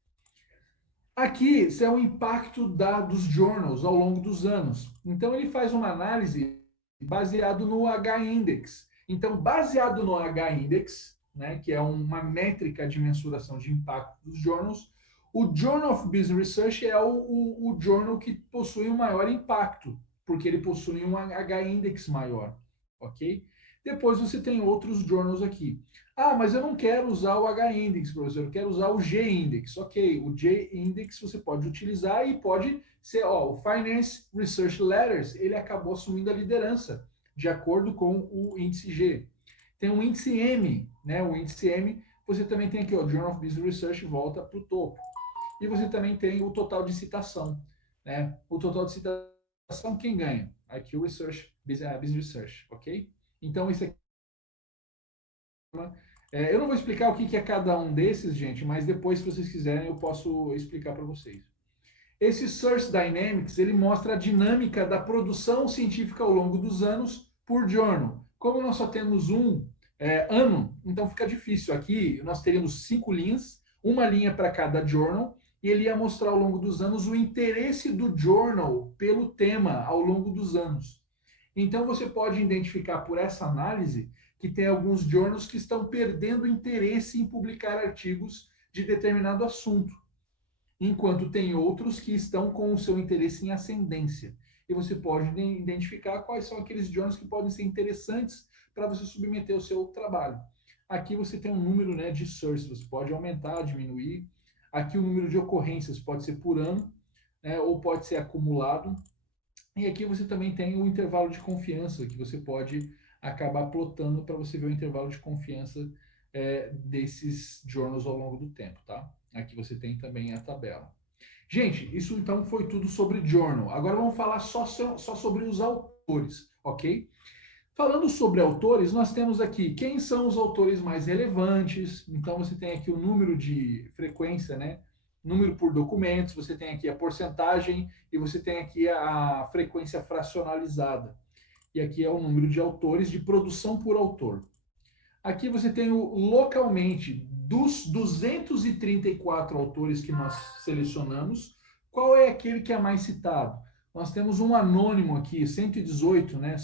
Aqui é o impacto dos journals ao longo dos anos. Então, ele faz uma análise baseado no H-index. Então, baseado no H-index, né, que é uma métrica de mensuração de impacto dos journals, o Journal of Business Research é o journal que possui um maior impacto, porque ele possui um H-index maior, ok? Depois você tem outros journals aqui. Mas eu não quero usar o H-index, professor, eu quero usar o G-index. Ok, o G-index você pode utilizar e pode ser, o Finance Research Letters, ele acabou assumindo a liderança, de acordo com o índice G. Tem o índice M, né? O índice M, você também tem aqui, Journal of Business Research volta para o topo. E você também tem o total de citação, né? O total de citação, quem ganha? Aqui o Research, Business Research, ok? Então, isso aqui... eu não vou explicar o que é cada um desses, gente, mas depois, se vocês quiserem, eu posso explicar para vocês. Esse Source Dynamics, ele mostra a dinâmica da produção científica ao longo dos anos por journal. Como nós só temos um ano, então fica difícil. Aqui nós teríamos 5 linhas, uma linha para cada journal, e ele ia mostrar ao longo dos anos o interesse do journal pelo tema ao longo dos anos. Então, você pode identificar por essa análise que tem alguns journals que estão perdendo interesse em publicar artigos de determinado assunto, enquanto tem outros que estão com o seu interesse em ascendência. E você pode identificar quais são aqueles journals que podem ser interessantes para você submeter o seu trabalho. Aqui você tem um número, né, de sources, você pode aumentar, diminuir. Aqui o número de ocorrências pode ser por ano, né, ou pode ser acumulado. E aqui você também tem o intervalo de confiança, que você pode acabar plotando para você ver o intervalo de confiança desses journals ao longo do tempo, tá? Aqui você tem também a tabela. Gente, isso então foi tudo sobre journal. Agora vamos falar só sobre os autores, ok? Falando sobre autores, nós temos aqui quem são os autores mais relevantes. Então você tem aqui o número de frequência, né? Número por documentos, você tem aqui a porcentagem e você tem aqui a frequência fracionalizada. E aqui é o número de autores de produção por autor. Aqui você tem o localmente, dos 234 autores que nós selecionamos, qual é aquele que é mais citado? Nós temos um anônimo aqui, 118, né?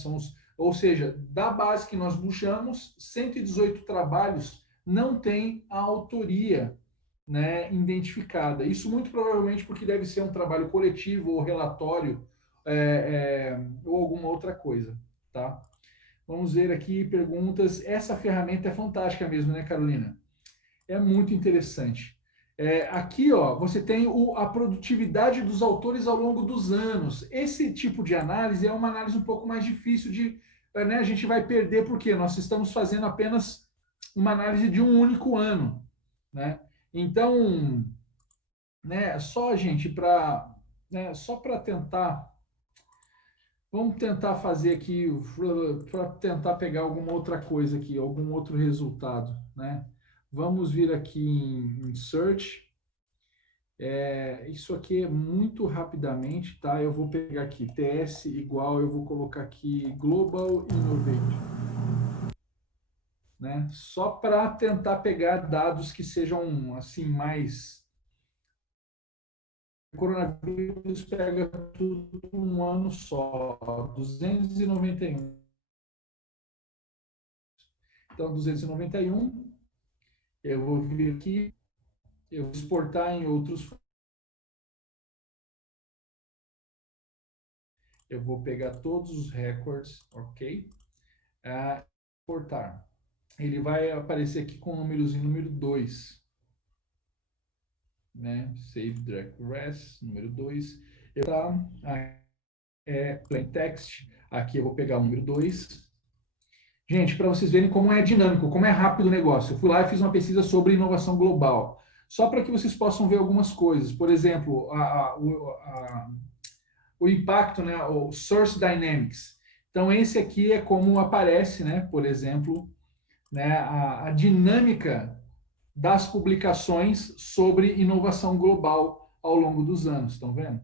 Ou seja, da base que nós buscamos, 118 trabalhos não tem a autoria, né, identificada. Isso muito provavelmente porque deve ser um trabalho coletivo ou relatório ou alguma outra coisa, tá? Vamos ver aqui perguntas. Essa ferramenta é fantástica mesmo, né, Carolina? É muito interessante. Aqui, ó, você tem a produtividade dos autores ao longo dos anos. Esse tipo de análise é uma análise um pouco mais difícil de... Né, a gente vai perder porque nós estamos fazendo apenas uma análise de um único ano, né? Então, né, só, gente, só para tentar... Vamos tentar fazer aqui, para tentar pegar alguma outra coisa aqui, algum outro resultado, né? Vamos vir aqui em Search. Isso aqui é muito rapidamente, tá? Eu vou pegar aqui TS igual, eu vou colocar aqui Global Innovation, né? Só para tentar pegar dados que sejam, assim, mais... O coronavírus pega tudo um ano só, 291. Então, 291, eu vou vir aqui, eu vou exportar em outros. Eu vou pegar todos os records, ok? Exportar. Ele vai aparecer aqui com o número 2. Né? Save direct res, número 2. Plain text. Aqui eu vou pegar o número 2. Gente, para vocês verem como é dinâmico, como é rápido o negócio. Eu fui lá e fiz uma pesquisa sobre inovação global. Só para que vocês possam ver algumas coisas. Por exemplo, o impacto, né? O Source Dynamics. Então, esse aqui é como aparece, né? Por exemplo, né? A dinâmica das publicações sobre inovação global ao longo dos anos. Estão vendo?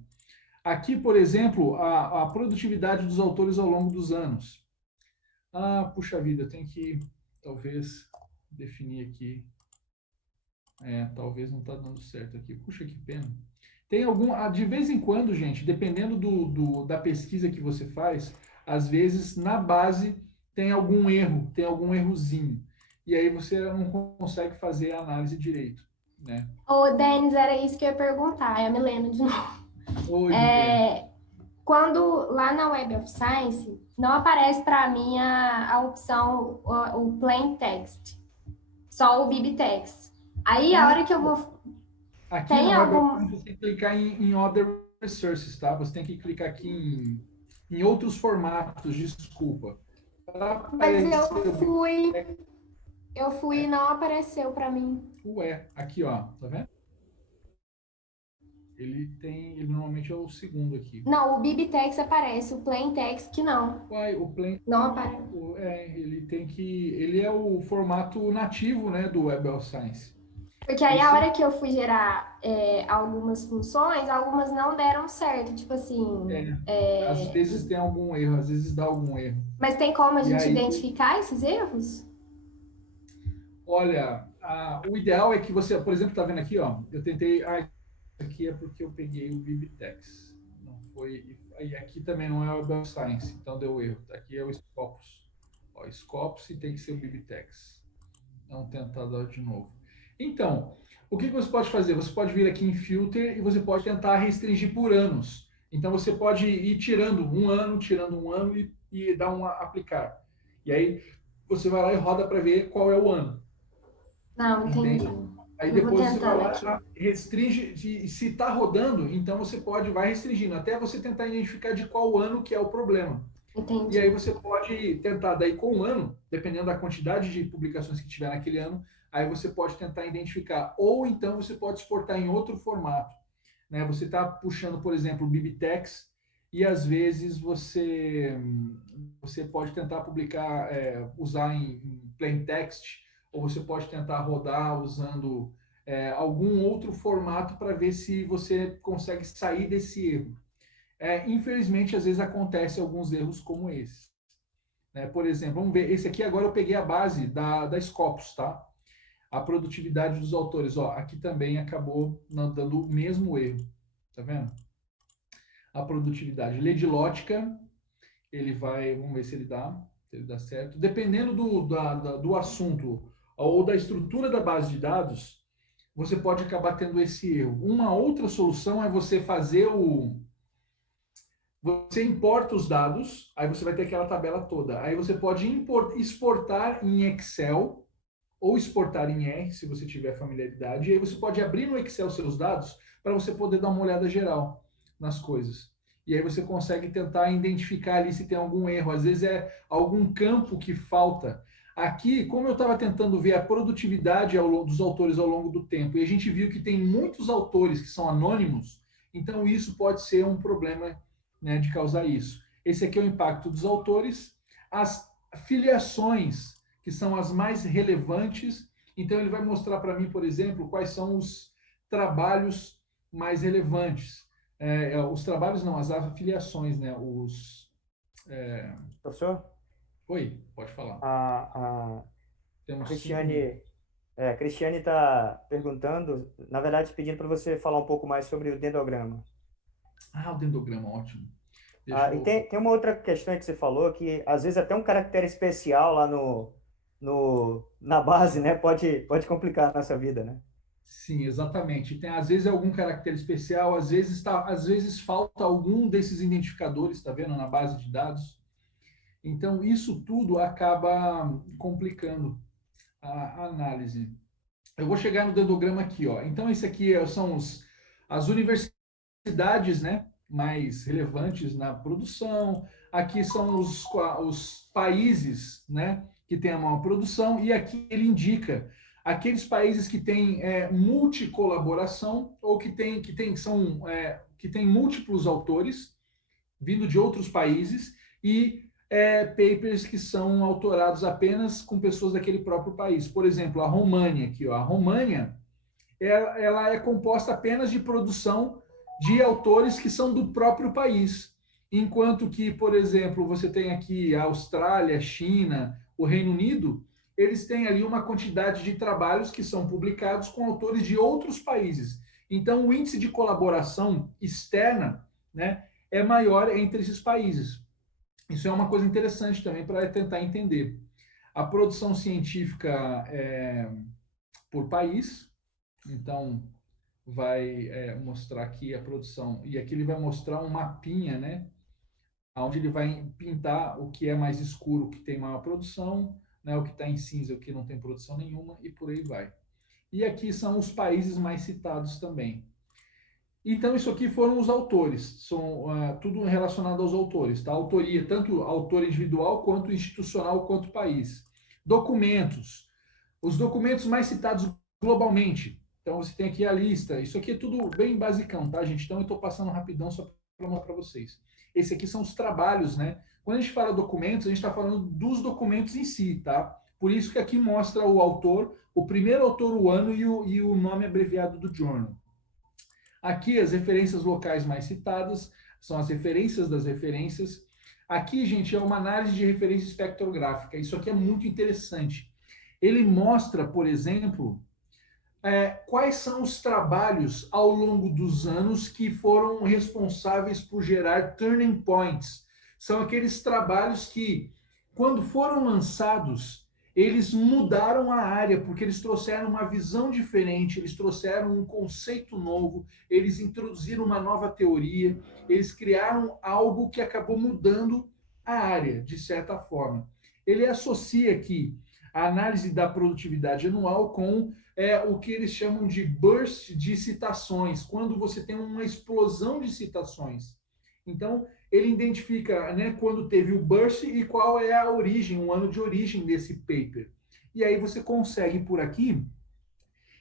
Aqui, por exemplo, a produtividade dos autores ao longo dos anos. Puxa vida, eu tenho que, talvez, definir aqui. Talvez não está dando certo aqui. Puxa, que pena. Tem de vez em quando, gente, dependendo da pesquisa que você faz, às vezes, na base, tem algum erro, tem algum errozinho. E aí você não consegue fazer a análise direito, né? Ô, Denis, era isso que eu ia perguntar. Eu me lembro de novo. Oi, Quando lá na Web of Science, não aparece para mim a opção, o plain text, só o BibTeX. Aí, a hora que eu vou... Aqui tem algum... você tem que clicar em Other Resources, tá? Você tem que clicar aqui em outros formatos, desculpa. Mas eu fui e não apareceu para mim. Aqui, ó, tá vendo? Ele normalmente é o segundo aqui. Não, o BibTeX aparece, o plain text que não. O plain não aparece. Ele é o formato nativo, né, do Web of Science. Porque aí a hora que eu fui gerar algumas funções, algumas não deram certo, tipo assim... Às vezes tem algum erro, às vezes dá algum erro. Mas tem como a gente identificar esses erros? Olha, o ideal é que você, por exemplo, tá vendo aqui, ó, eu tentei... aqui é porque eu peguei o BibTeX. Não foi... E aqui também não é o Web of Science, então deu erro. Aqui é o Scopus. Ó, Scopus e tem que ser o Bibitex. Vamos tentar dar de novo. Então, o que você pode fazer? Você pode vir aqui em Filter e você pode tentar restringir por anos. Então, você pode ir tirando um ano e dar um aplicar. E aí, você vai lá e roda para ver qual é o ano. Não, entendi. Entende? Aí Eu vou depois você vai tentando lá, restringe, se está rodando, então você vai restringindo, até você tentar identificar de qual ano que é o problema. Entendi. E aí você pode tentar, daí com um ano, dependendo da quantidade de publicações que tiver naquele ano, aí você pode tentar identificar. Ou então você pode exportar em outro formato. Né? Você está puxando, por exemplo, o Bibitex, e às vezes você pode tentar publicar, usar em plain text, ou você pode tentar rodar usando algum outro formato para ver se você consegue sair desse erro. Infelizmente, às vezes acontece alguns erros como esse. Por exemplo, vamos ver, esse aqui agora eu peguei a base da Scopus, tá? A produtividade dos autores. Ó, aqui também acabou dando o mesmo erro. Tá vendo? A produtividade. Ledilótica, ele vai, vamos ver se ele dá certo. Dependendo do assunto ou da estrutura da base de dados, você pode acabar tendo esse erro. Uma outra solução é você fazer você importa os dados, aí você vai ter aquela tabela toda. Aí você pode exportar em Excel ou exportar em R, se você tiver familiaridade. E aí você pode abrir no Excel seus dados para você poder dar uma olhada geral nas coisas. E aí você consegue tentar identificar ali se tem algum erro. Às vezes é algum campo que falta. Aqui, como eu estava tentando ver a produtividade dos autores ao longo do tempo, e a gente viu que tem muitos autores que são anônimos, então isso pode ser um problema, né, de causar isso. Esse aqui é o impacto dos autores. As filiações, que são as mais relevantes. Então, ele vai mostrar para mim, por exemplo, quais são os trabalhos mais relevantes. Os trabalhos não, as afiliações, né? Professor? Oi, pode falar. A Cristiane está perguntando, na verdade, pedindo para você falar um pouco mais sobre o dendrograma. Ah, o dendrograma, ótimo. E tem uma outra questão que você falou, que às vezes até um caractere especial lá na base, né, pode complicar a nossa vida, né? Sim, exatamente. Às vezes é algum caractere especial, às vezes falta algum desses identificadores, tá vendo, na base de dados. Então, isso tudo acaba complicando a análise. Eu vou chegar no dendrograma aqui, ó. Então, esse aqui são as universidades, né, mais relevantes na produção. Aqui são os países, né, que têm a maior produção. E aqui ele indica aqueles países que têm multicolaboração ou que têm múltiplos autores vindo de outros países e papers que são autorados apenas com pessoas daquele próprio país. Por exemplo, a România aqui, ó. A România, ela é composta apenas de produção de autores que são do próprio país. Enquanto que, por exemplo, você tem aqui a Austrália, a China, o Reino Unido, eles têm ali uma quantidade de trabalhos que são publicados com autores de outros países. Então, o índice de colaboração externa, né, é maior entre esses países. Isso é uma coisa interessante também para tentar entender. A produção científica por país, então vai mostrar aqui a produção, e aqui ele vai mostrar um mapinha, né, onde ele vai pintar o que é mais escuro, o que tem maior produção, né, o que está em cinza, o que não tem produção nenhuma, e por aí vai. E aqui são os países mais citados também. Então, isso aqui foram os autores, são tudo relacionado aos autores, tá? Autoria, tanto autor individual, quanto institucional, quanto país. Documentos, os documentos mais citados globalmente. Então, você tem aqui a lista, isso aqui é tudo bem basicão, tá, gente? Então, eu estou passando rapidão só para mostrar para vocês. Esse aqui são os trabalhos, né? Quando a gente fala documentos, a gente está falando dos documentos em si, tá? Por isso que aqui mostra o autor, o primeiro autor, o ano e o nome abreviado do journal. Aqui as referências locais mais citadas, são as referências das referências. Aqui, gente, é uma análise de referência espectrográfica. Isso aqui é muito interessante. Ele mostra, por exemplo, quais são os trabalhos ao longo dos anos que foram responsáveis por gerar turning points. São aqueles trabalhos que, quando foram lançados, eles mudaram a área, porque eles trouxeram uma visão diferente, eles trouxeram um conceito novo, eles introduziram uma nova teoria, eles criaram algo que acabou mudando a área, de certa forma. Ele associa aqui a análise da produtividade anual com o que eles chamam de burst de citações, quando você tem uma explosão de citações. Então, ele identifica, né, quando teve o burst e qual é a origem, o ano de origem desse paper. E aí você consegue, por aqui,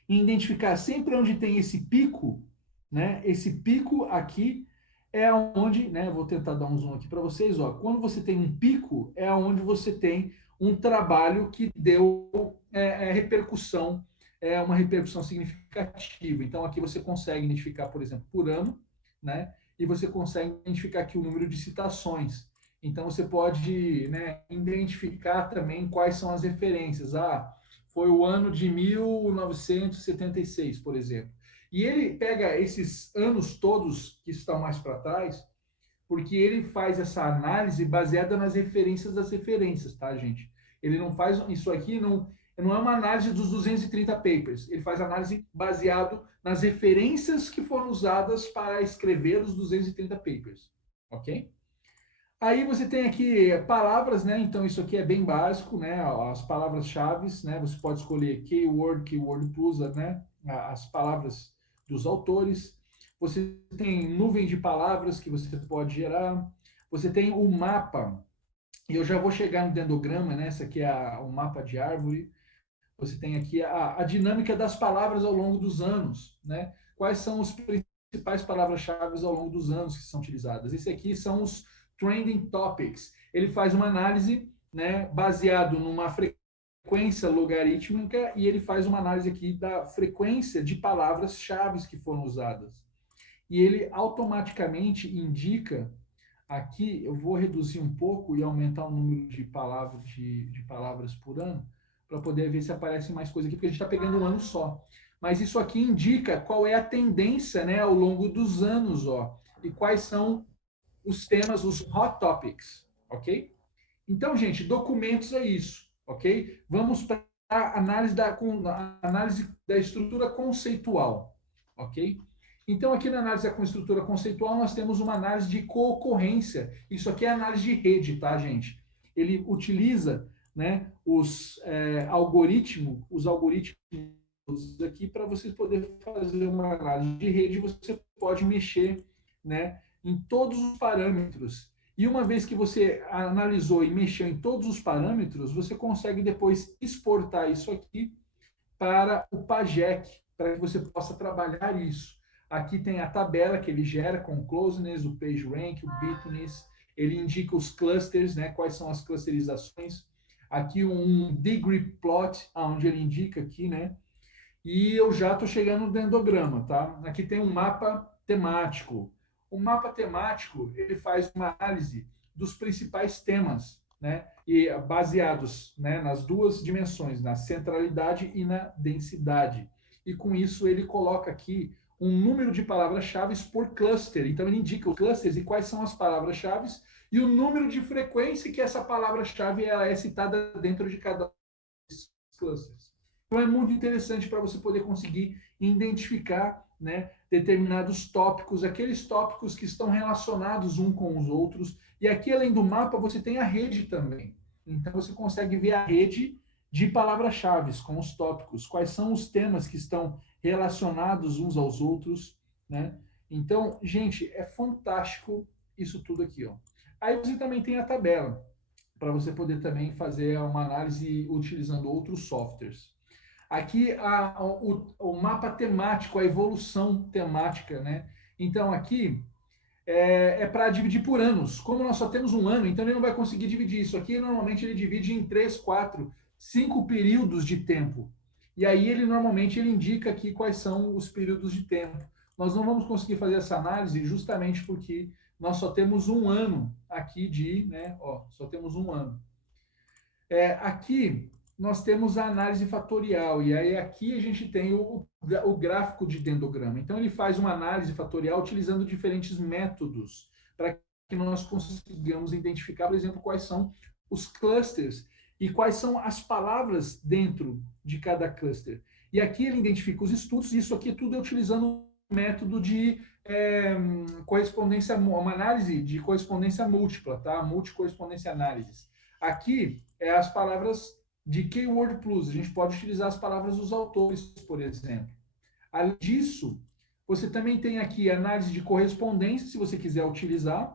identificar sempre onde tem esse pico, né? Esse pico aqui é onde, né, vou tentar dar um zoom aqui para vocês, ó, quando você tem um pico, é onde você tem um trabalho que deu repercussão, uma repercussão significativa. Então, aqui você consegue identificar, por exemplo, por ano, né? E você consegue identificar aqui o número de citações. Então, você pode, né, identificar também quais são as referências. Foi o ano de 1976, por exemplo. E ele pega esses anos todos que estão mais para trás, porque ele faz essa análise baseada nas referências das referências, tá, gente? Ele não faz isso aqui, não é uma análise dos 230 papers. Ele faz análise baseado nas referências que foram usadas para escrever os 230 papers, ok? Aí você tem aqui palavras, né? Então isso aqui é bem básico, né? As palavras-chave, né? Você pode escolher keyword, keyword plus, né? As palavras dos autores. Você tem nuvem de palavras que você pode gerar. Você tem o mapa. E eu já vou chegar no dendrograma, né? Esse aqui é o mapa de árvore. Você tem aqui a dinâmica das palavras ao longo dos anos, né? Quais são as principais palavras-chave ao longo dos anos que são utilizadas? Esse aqui são os trending topics. Ele faz uma análise, né, baseado numa frequência logarítmica e ele faz uma análise aqui da frequência de palavras-chave que foram usadas. E ele automaticamente indica aqui, eu vou reduzir um pouco e aumentar o número de palavras por ano, para poder ver se aparece mais coisa aqui, porque a gente está pegando um ano só. Mas isso aqui indica qual é a tendência, né, ao longo dos anos, ó, e quais são os temas, os hot topics, ok? Então, gente, documentos é isso, ok? Vamos para a análise da estrutura conceitual, ok? Então, aqui na análise da estrutura conceitual, nós temos uma análise de concorrência. Isso aqui é análise de rede, tá, gente? Ele utiliza, né, os algoritmos aqui para vocês poderem fazer uma análise de rede. Você pode mexer, né, em todos os parâmetros. E uma vez que você analisou e mexeu em todos os parâmetros, você consegue depois exportar isso aqui para o PageEC, para que você possa trabalhar isso. Aqui tem a tabela que ele gera com o closeness, o PageRank, o Bitness. Ele indica os clusters, né, quais são as clusterizações. Aqui um degree plot, onde ele indica aqui, né? E eu já estou chegando no dendrograma, tá? Aqui tem um mapa temático. O mapa temático, ele faz uma análise dos principais temas, né? E baseados, né, nas duas dimensões, na centralidade e na densidade. E com isso ele coloca aqui um número de palavras-chave por cluster. Então ele indica os clusters e quais são as palavras-chave e o número de frequência que essa palavra-chave ela é citada dentro de cada um desses clusters. Então é muito interessante para você poder conseguir identificar, né, determinados tópicos, aqueles tópicos que estão relacionados uns com os outros. E aqui, além do mapa, você tem a rede também. Então, você consegue ver a rede de palavras-chave com os tópicos, quais são os temas que estão relacionados uns aos outros, né? Então, gente, é fantástico isso tudo aqui, ó. Aí você também tem a tabela, para você poder também fazer uma análise utilizando outros softwares. Aqui o mapa temático, a evolução temática, né? Então aqui para dividir por anos. Como nós só temos um ano, então ele não vai conseguir dividir isso aqui. Normalmente ele divide em 3, 4, 5 períodos de tempo. E aí ele normalmente ele indica aqui quais são os períodos de tempo. Nós não vamos conseguir fazer essa análise justamente porque nós só temos um ano aqui né? Ó, só temos um ano. Aqui nós temos a análise fatorial, e aí aqui a gente tem o gráfico de dendrograma. Então, ele faz uma análise fatorial utilizando diferentes métodos para que nós consigamos identificar, por exemplo, quais são os clusters e quais são as palavras dentro de cada cluster. E aqui ele identifica os estudos, e isso aqui tudo é utilizando um método de correspondência, uma análise de correspondência múltipla, tá? Multicorrespondência análise. Aqui é as palavras de Keyword Plus. A gente pode utilizar as palavras dos autores, por exemplo. Além disso, você também tem aqui análise de correspondência, se você quiser utilizar,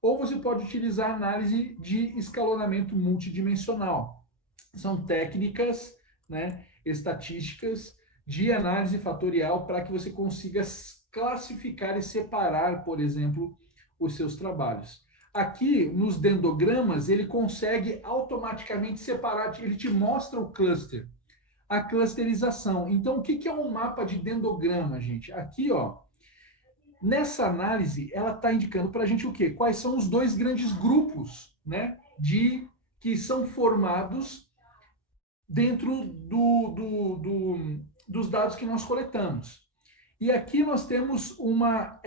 ou você pode utilizar análise de escalonamento multidimensional. São técnicas, né, estatísticas de análise fatorial para que você consiga classificar e separar, por exemplo, os seus trabalhos. Aqui, nos dendrogramas, ele consegue automaticamente separar, ele te mostra o cluster, a clusterização. Então, o que é um mapa de dendrograma, gente? Aqui, ó, nessa análise, ela está indicando para a gente o quê? Quais são os dois grandes grupos, né, que são formados dentro dos dados que nós coletamos. E aqui nós temos uma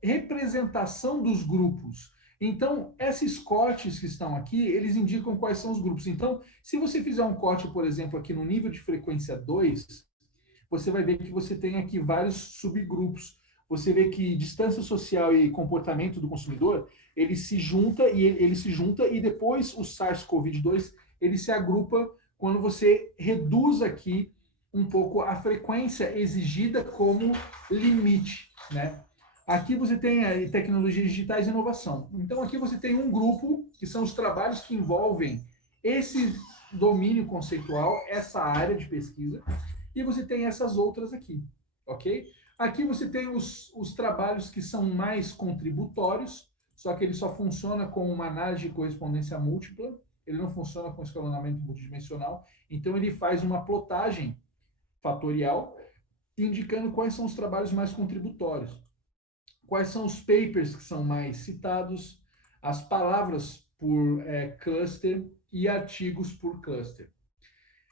representação dos grupos. Então, esses cortes que estão aqui, eles indicam quais são os grupos. Então, se você fizer um corte, por exemplo, aqui no nível de frequência 2, você vai ver que você tem aqui vários subgrupos. Você vê que distância social e comportamento do consumidor, ele se junta e depois o SARS-CoV-2, ele se agrupa quando você reduz aqui um pouco a frequência exigida como limite, né? Aqui você tem a tecnologias digitais e inovação. Então, aqui você tem um grupo, que são os trabalhos que envolvem esse domínio conceitual, essa área de pesquisa, e você tem essas outras aqui, ok? Aqui você tem os trabalhos que são mais contributórios, só que ele só funciona com uma análise de correspondência múltipla, ele não funciona com escalonamento multidimensional, então ele faz uma plotagem fatorial, indicando quais são os trabalhos mais contributórios. Quais são os papers que são mais citados, as palavras por cluster e artigos por cluster.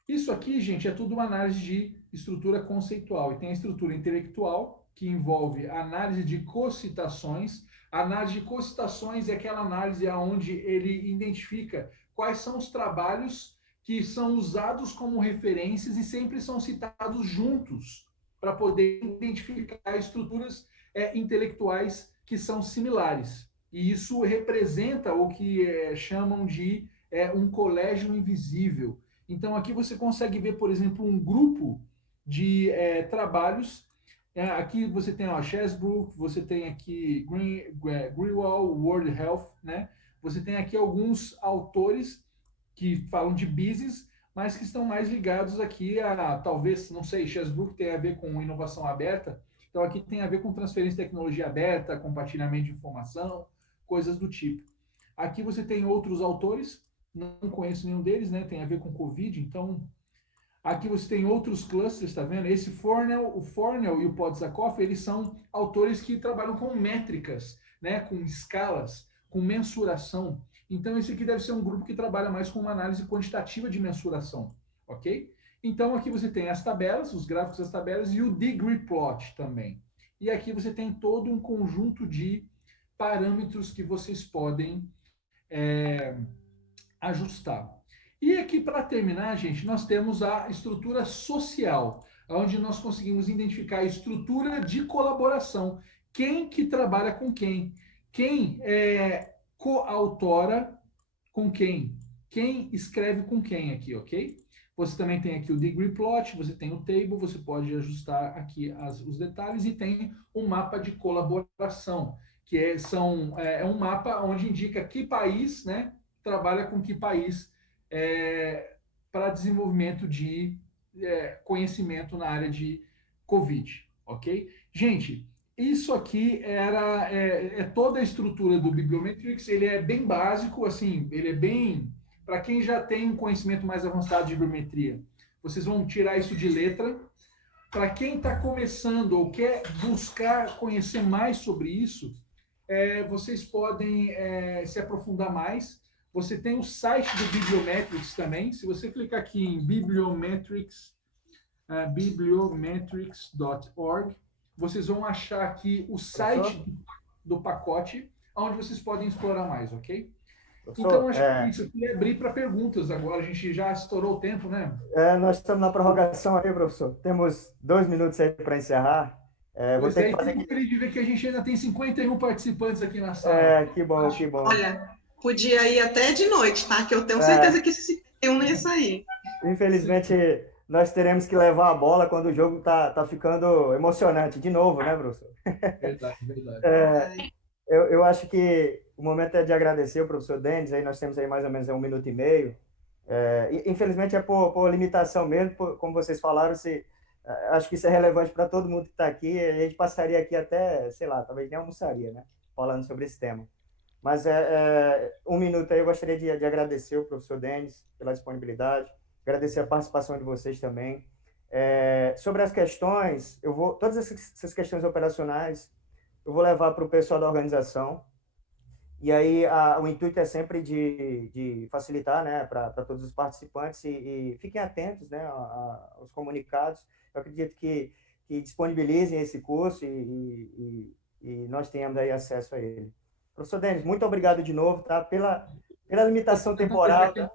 Isso aqui, gente, é tudo uma análise de estrutura conceitual. E tem a estrutura intelectual, que envolve a análise de cocitações. A análise de cocitações é aquela análise onde ele identifica quais são os trabalhos que são usados como referências e sempre são citados juntos, para poder identificar estruturas intelectuais que são similares. E isso representa o que chamam de um colégio invisível. Então, aqui você consegue ver, por exemplo, um grupo de trabalhos. Aqui você tem Chesbrook, você tem aqui Greenwald, World Health, né? Você tem aqui alguns autores que falam de business, mas que estão mais ligados aqui a, talvez, não sei, Chesbrook tem a ver com inovação aberta, então aqui tem a ver com transferência de tecnologia aberta, compartilhamento de informação, coisas do tipo. Aqui você tem outros autores, não conheço nenhum deles, né? Tem a ver com Covid, então aqui você tem outros clusters, tá vendo? Esse o Fornell e o Podsakoff, eles são autores que trabalham com métricas, né? Com escalas, com mensuração. Então esse aqui deve ser um grupo que trabalha mais com uma análise quantitativa de mensuração, ok? Então aqui você tem as tabelas, os gráficos das tabelas e o degree plot também. E aqui você tem todo um conjunto de parâmetros que vocês podem ajustar. E aqui, para terminar, gente, nós temos a estrutura social, onde nós conseguimos identificar a estrutura de colaboração. Quem que trabalha com quem? Quem coautora com quem? Quem escreve com quem aqui, ok? Você também tem aqui o degree plot, você tem o table, você pode ajustar aqui os detalhes e tem um mapa de colaboração, que é um mapa onde indica que país, né, trabalha com que país para desenvolvimento de conhecimento na área de Covid, ok? Gente, isso aqui é toda a estrutura do Bibliometrics, ele é bem básico, assim, ele é bem... Para quem já tem um conhecimento mais avançado de bibliometria, vocês vão tirar isso de letra. Para quem está começando ou quer buscar conhecer mais sobre isso, vocês podem se aprofundar mais. Você tem o site do Bibliometrics também. Se você clicar aqui em bibliometrics.org, vocês vão achar aqui o site do pacote, onde vocês podem explorar mais, ok? Então, acho que é isso. Eu queria abrir para perguntas agora. A gente já estourou o tempo, né? Nós estamos na prorrogação aí, professor. Temos 2 minutos aí para encerrar. Vou ter que fazer fico feliz de ver que a gente ainda tem 51 participantes aqui na sala. Que bom, que bom. Olha, podia ir até de noite, tá? Que eu tenho certeza que esse 51 não ia sair. Infelizmente, nós teremos que levar a bola quando o jogo tá ficando emocionante de novo, né, professor? Verdade, verdade. Eu acho que o momento é de agradecer o professor Denis. Aí nós temos aí mais ou menos 1 minuto e meio. Infelizmente é por limitação mesmo, como vocês falaram, acho que isso é relevante para todo mundo que está aqui. A gente passaria aqui até, sei lá, talvez nem almoçaria, né? Falando sobre esse tema. Mas 1 minuto aí eu gostaria de agradecer o professor Denis pela disponibilidade, agradecer a participação de vocês também. Sobre as questões, todas essas questões operacionais, eu vou levar para o pessoal da organização. E aí o intuito é sempre de facilitar, né, para todos os participantes e fiquem atentos, né, aos comunicados. Eu acredito que disponibilizem esse curso e nós tenhamos aí acesso a ele. Professor Denis, muito obrigado de novo, tá? Pela limitação temporal. Tá?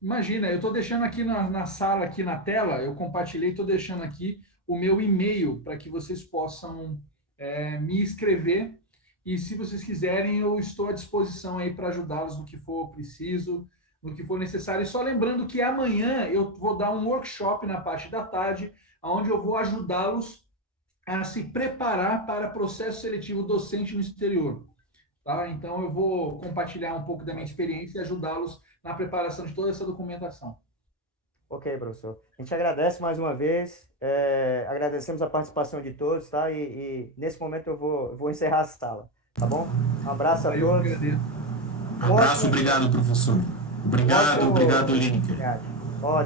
Imagina, eu estou deixando aqui na sala, aqui na tela, eu compartilhei, estou deixando aqui o meu e-mail para que vocês possam me escrever. E se vocês quiserem, eu estou à disposição aí para ajudá-los no que for preciso, no que for necessário. E só lembrando que amanhã eu vou dar um workshop na parte da tarde, onde eu vou ajudá-los a se preparar para processo seletivo docente no exterior. Tá? Então, eu vou compartilhar um pouco da minha experiência e ajudá-los na preparação de toda essa documentação. Ok, professor. A gente agradece mais uma vez, agradecemos a participação de todos, tá? E nesse momento eu vou encerrar a sala, tá bom? Um abraço a todos. Um abraço, obrigado, professor. Obrigado, Lineker. Ótimo.